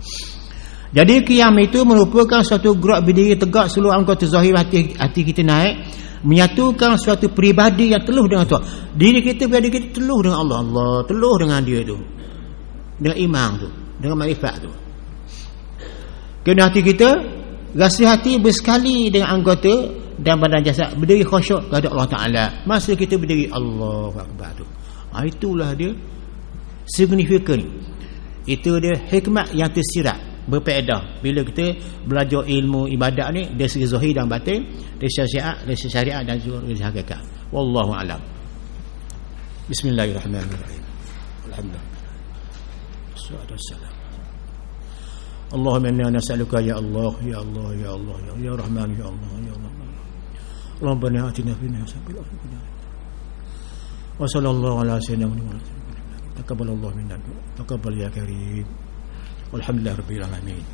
Jadi qiyam itu merupakan suatu gerak berdiri tegak seluruh anggota zahir hati kita naik, menyatukan suatu peribadi yang teluh dengan Tuhan. Diri kita berada kita teluh dengan Allah. Allah teluh dengan dia tu, dengan iman tu, dengan makrifat tu. Kerana hati kita, rasa hati bersekali dengan anggota dan badan jasad, berdiri khusyuk kepada Allah Ta'ala. Masa kita berdiri Allah Akbar tu, itulah dia signifikan. Itu dia hikmat yang tersirat, berfaedah bila kita belajar ilmu ibadat ni dari segi zahir dan batin, dari syariat dan juga dari hakikat. Wallahu a'lam. Bismillahirrahmanirrahim. Alhamdulillah. Wassalatu wassalam. Allahumma inna nas'aluka ya Allah, ya Allah, ya Allah, ya Rahman, ya Allah, ya Allah. Rabbana atina fid dunya hasanah wa sallallahu ala sayyidina Muhammad. Taqabbalallahu minna, taqabbal ya karim. Walhamdulillahirabbil alamin.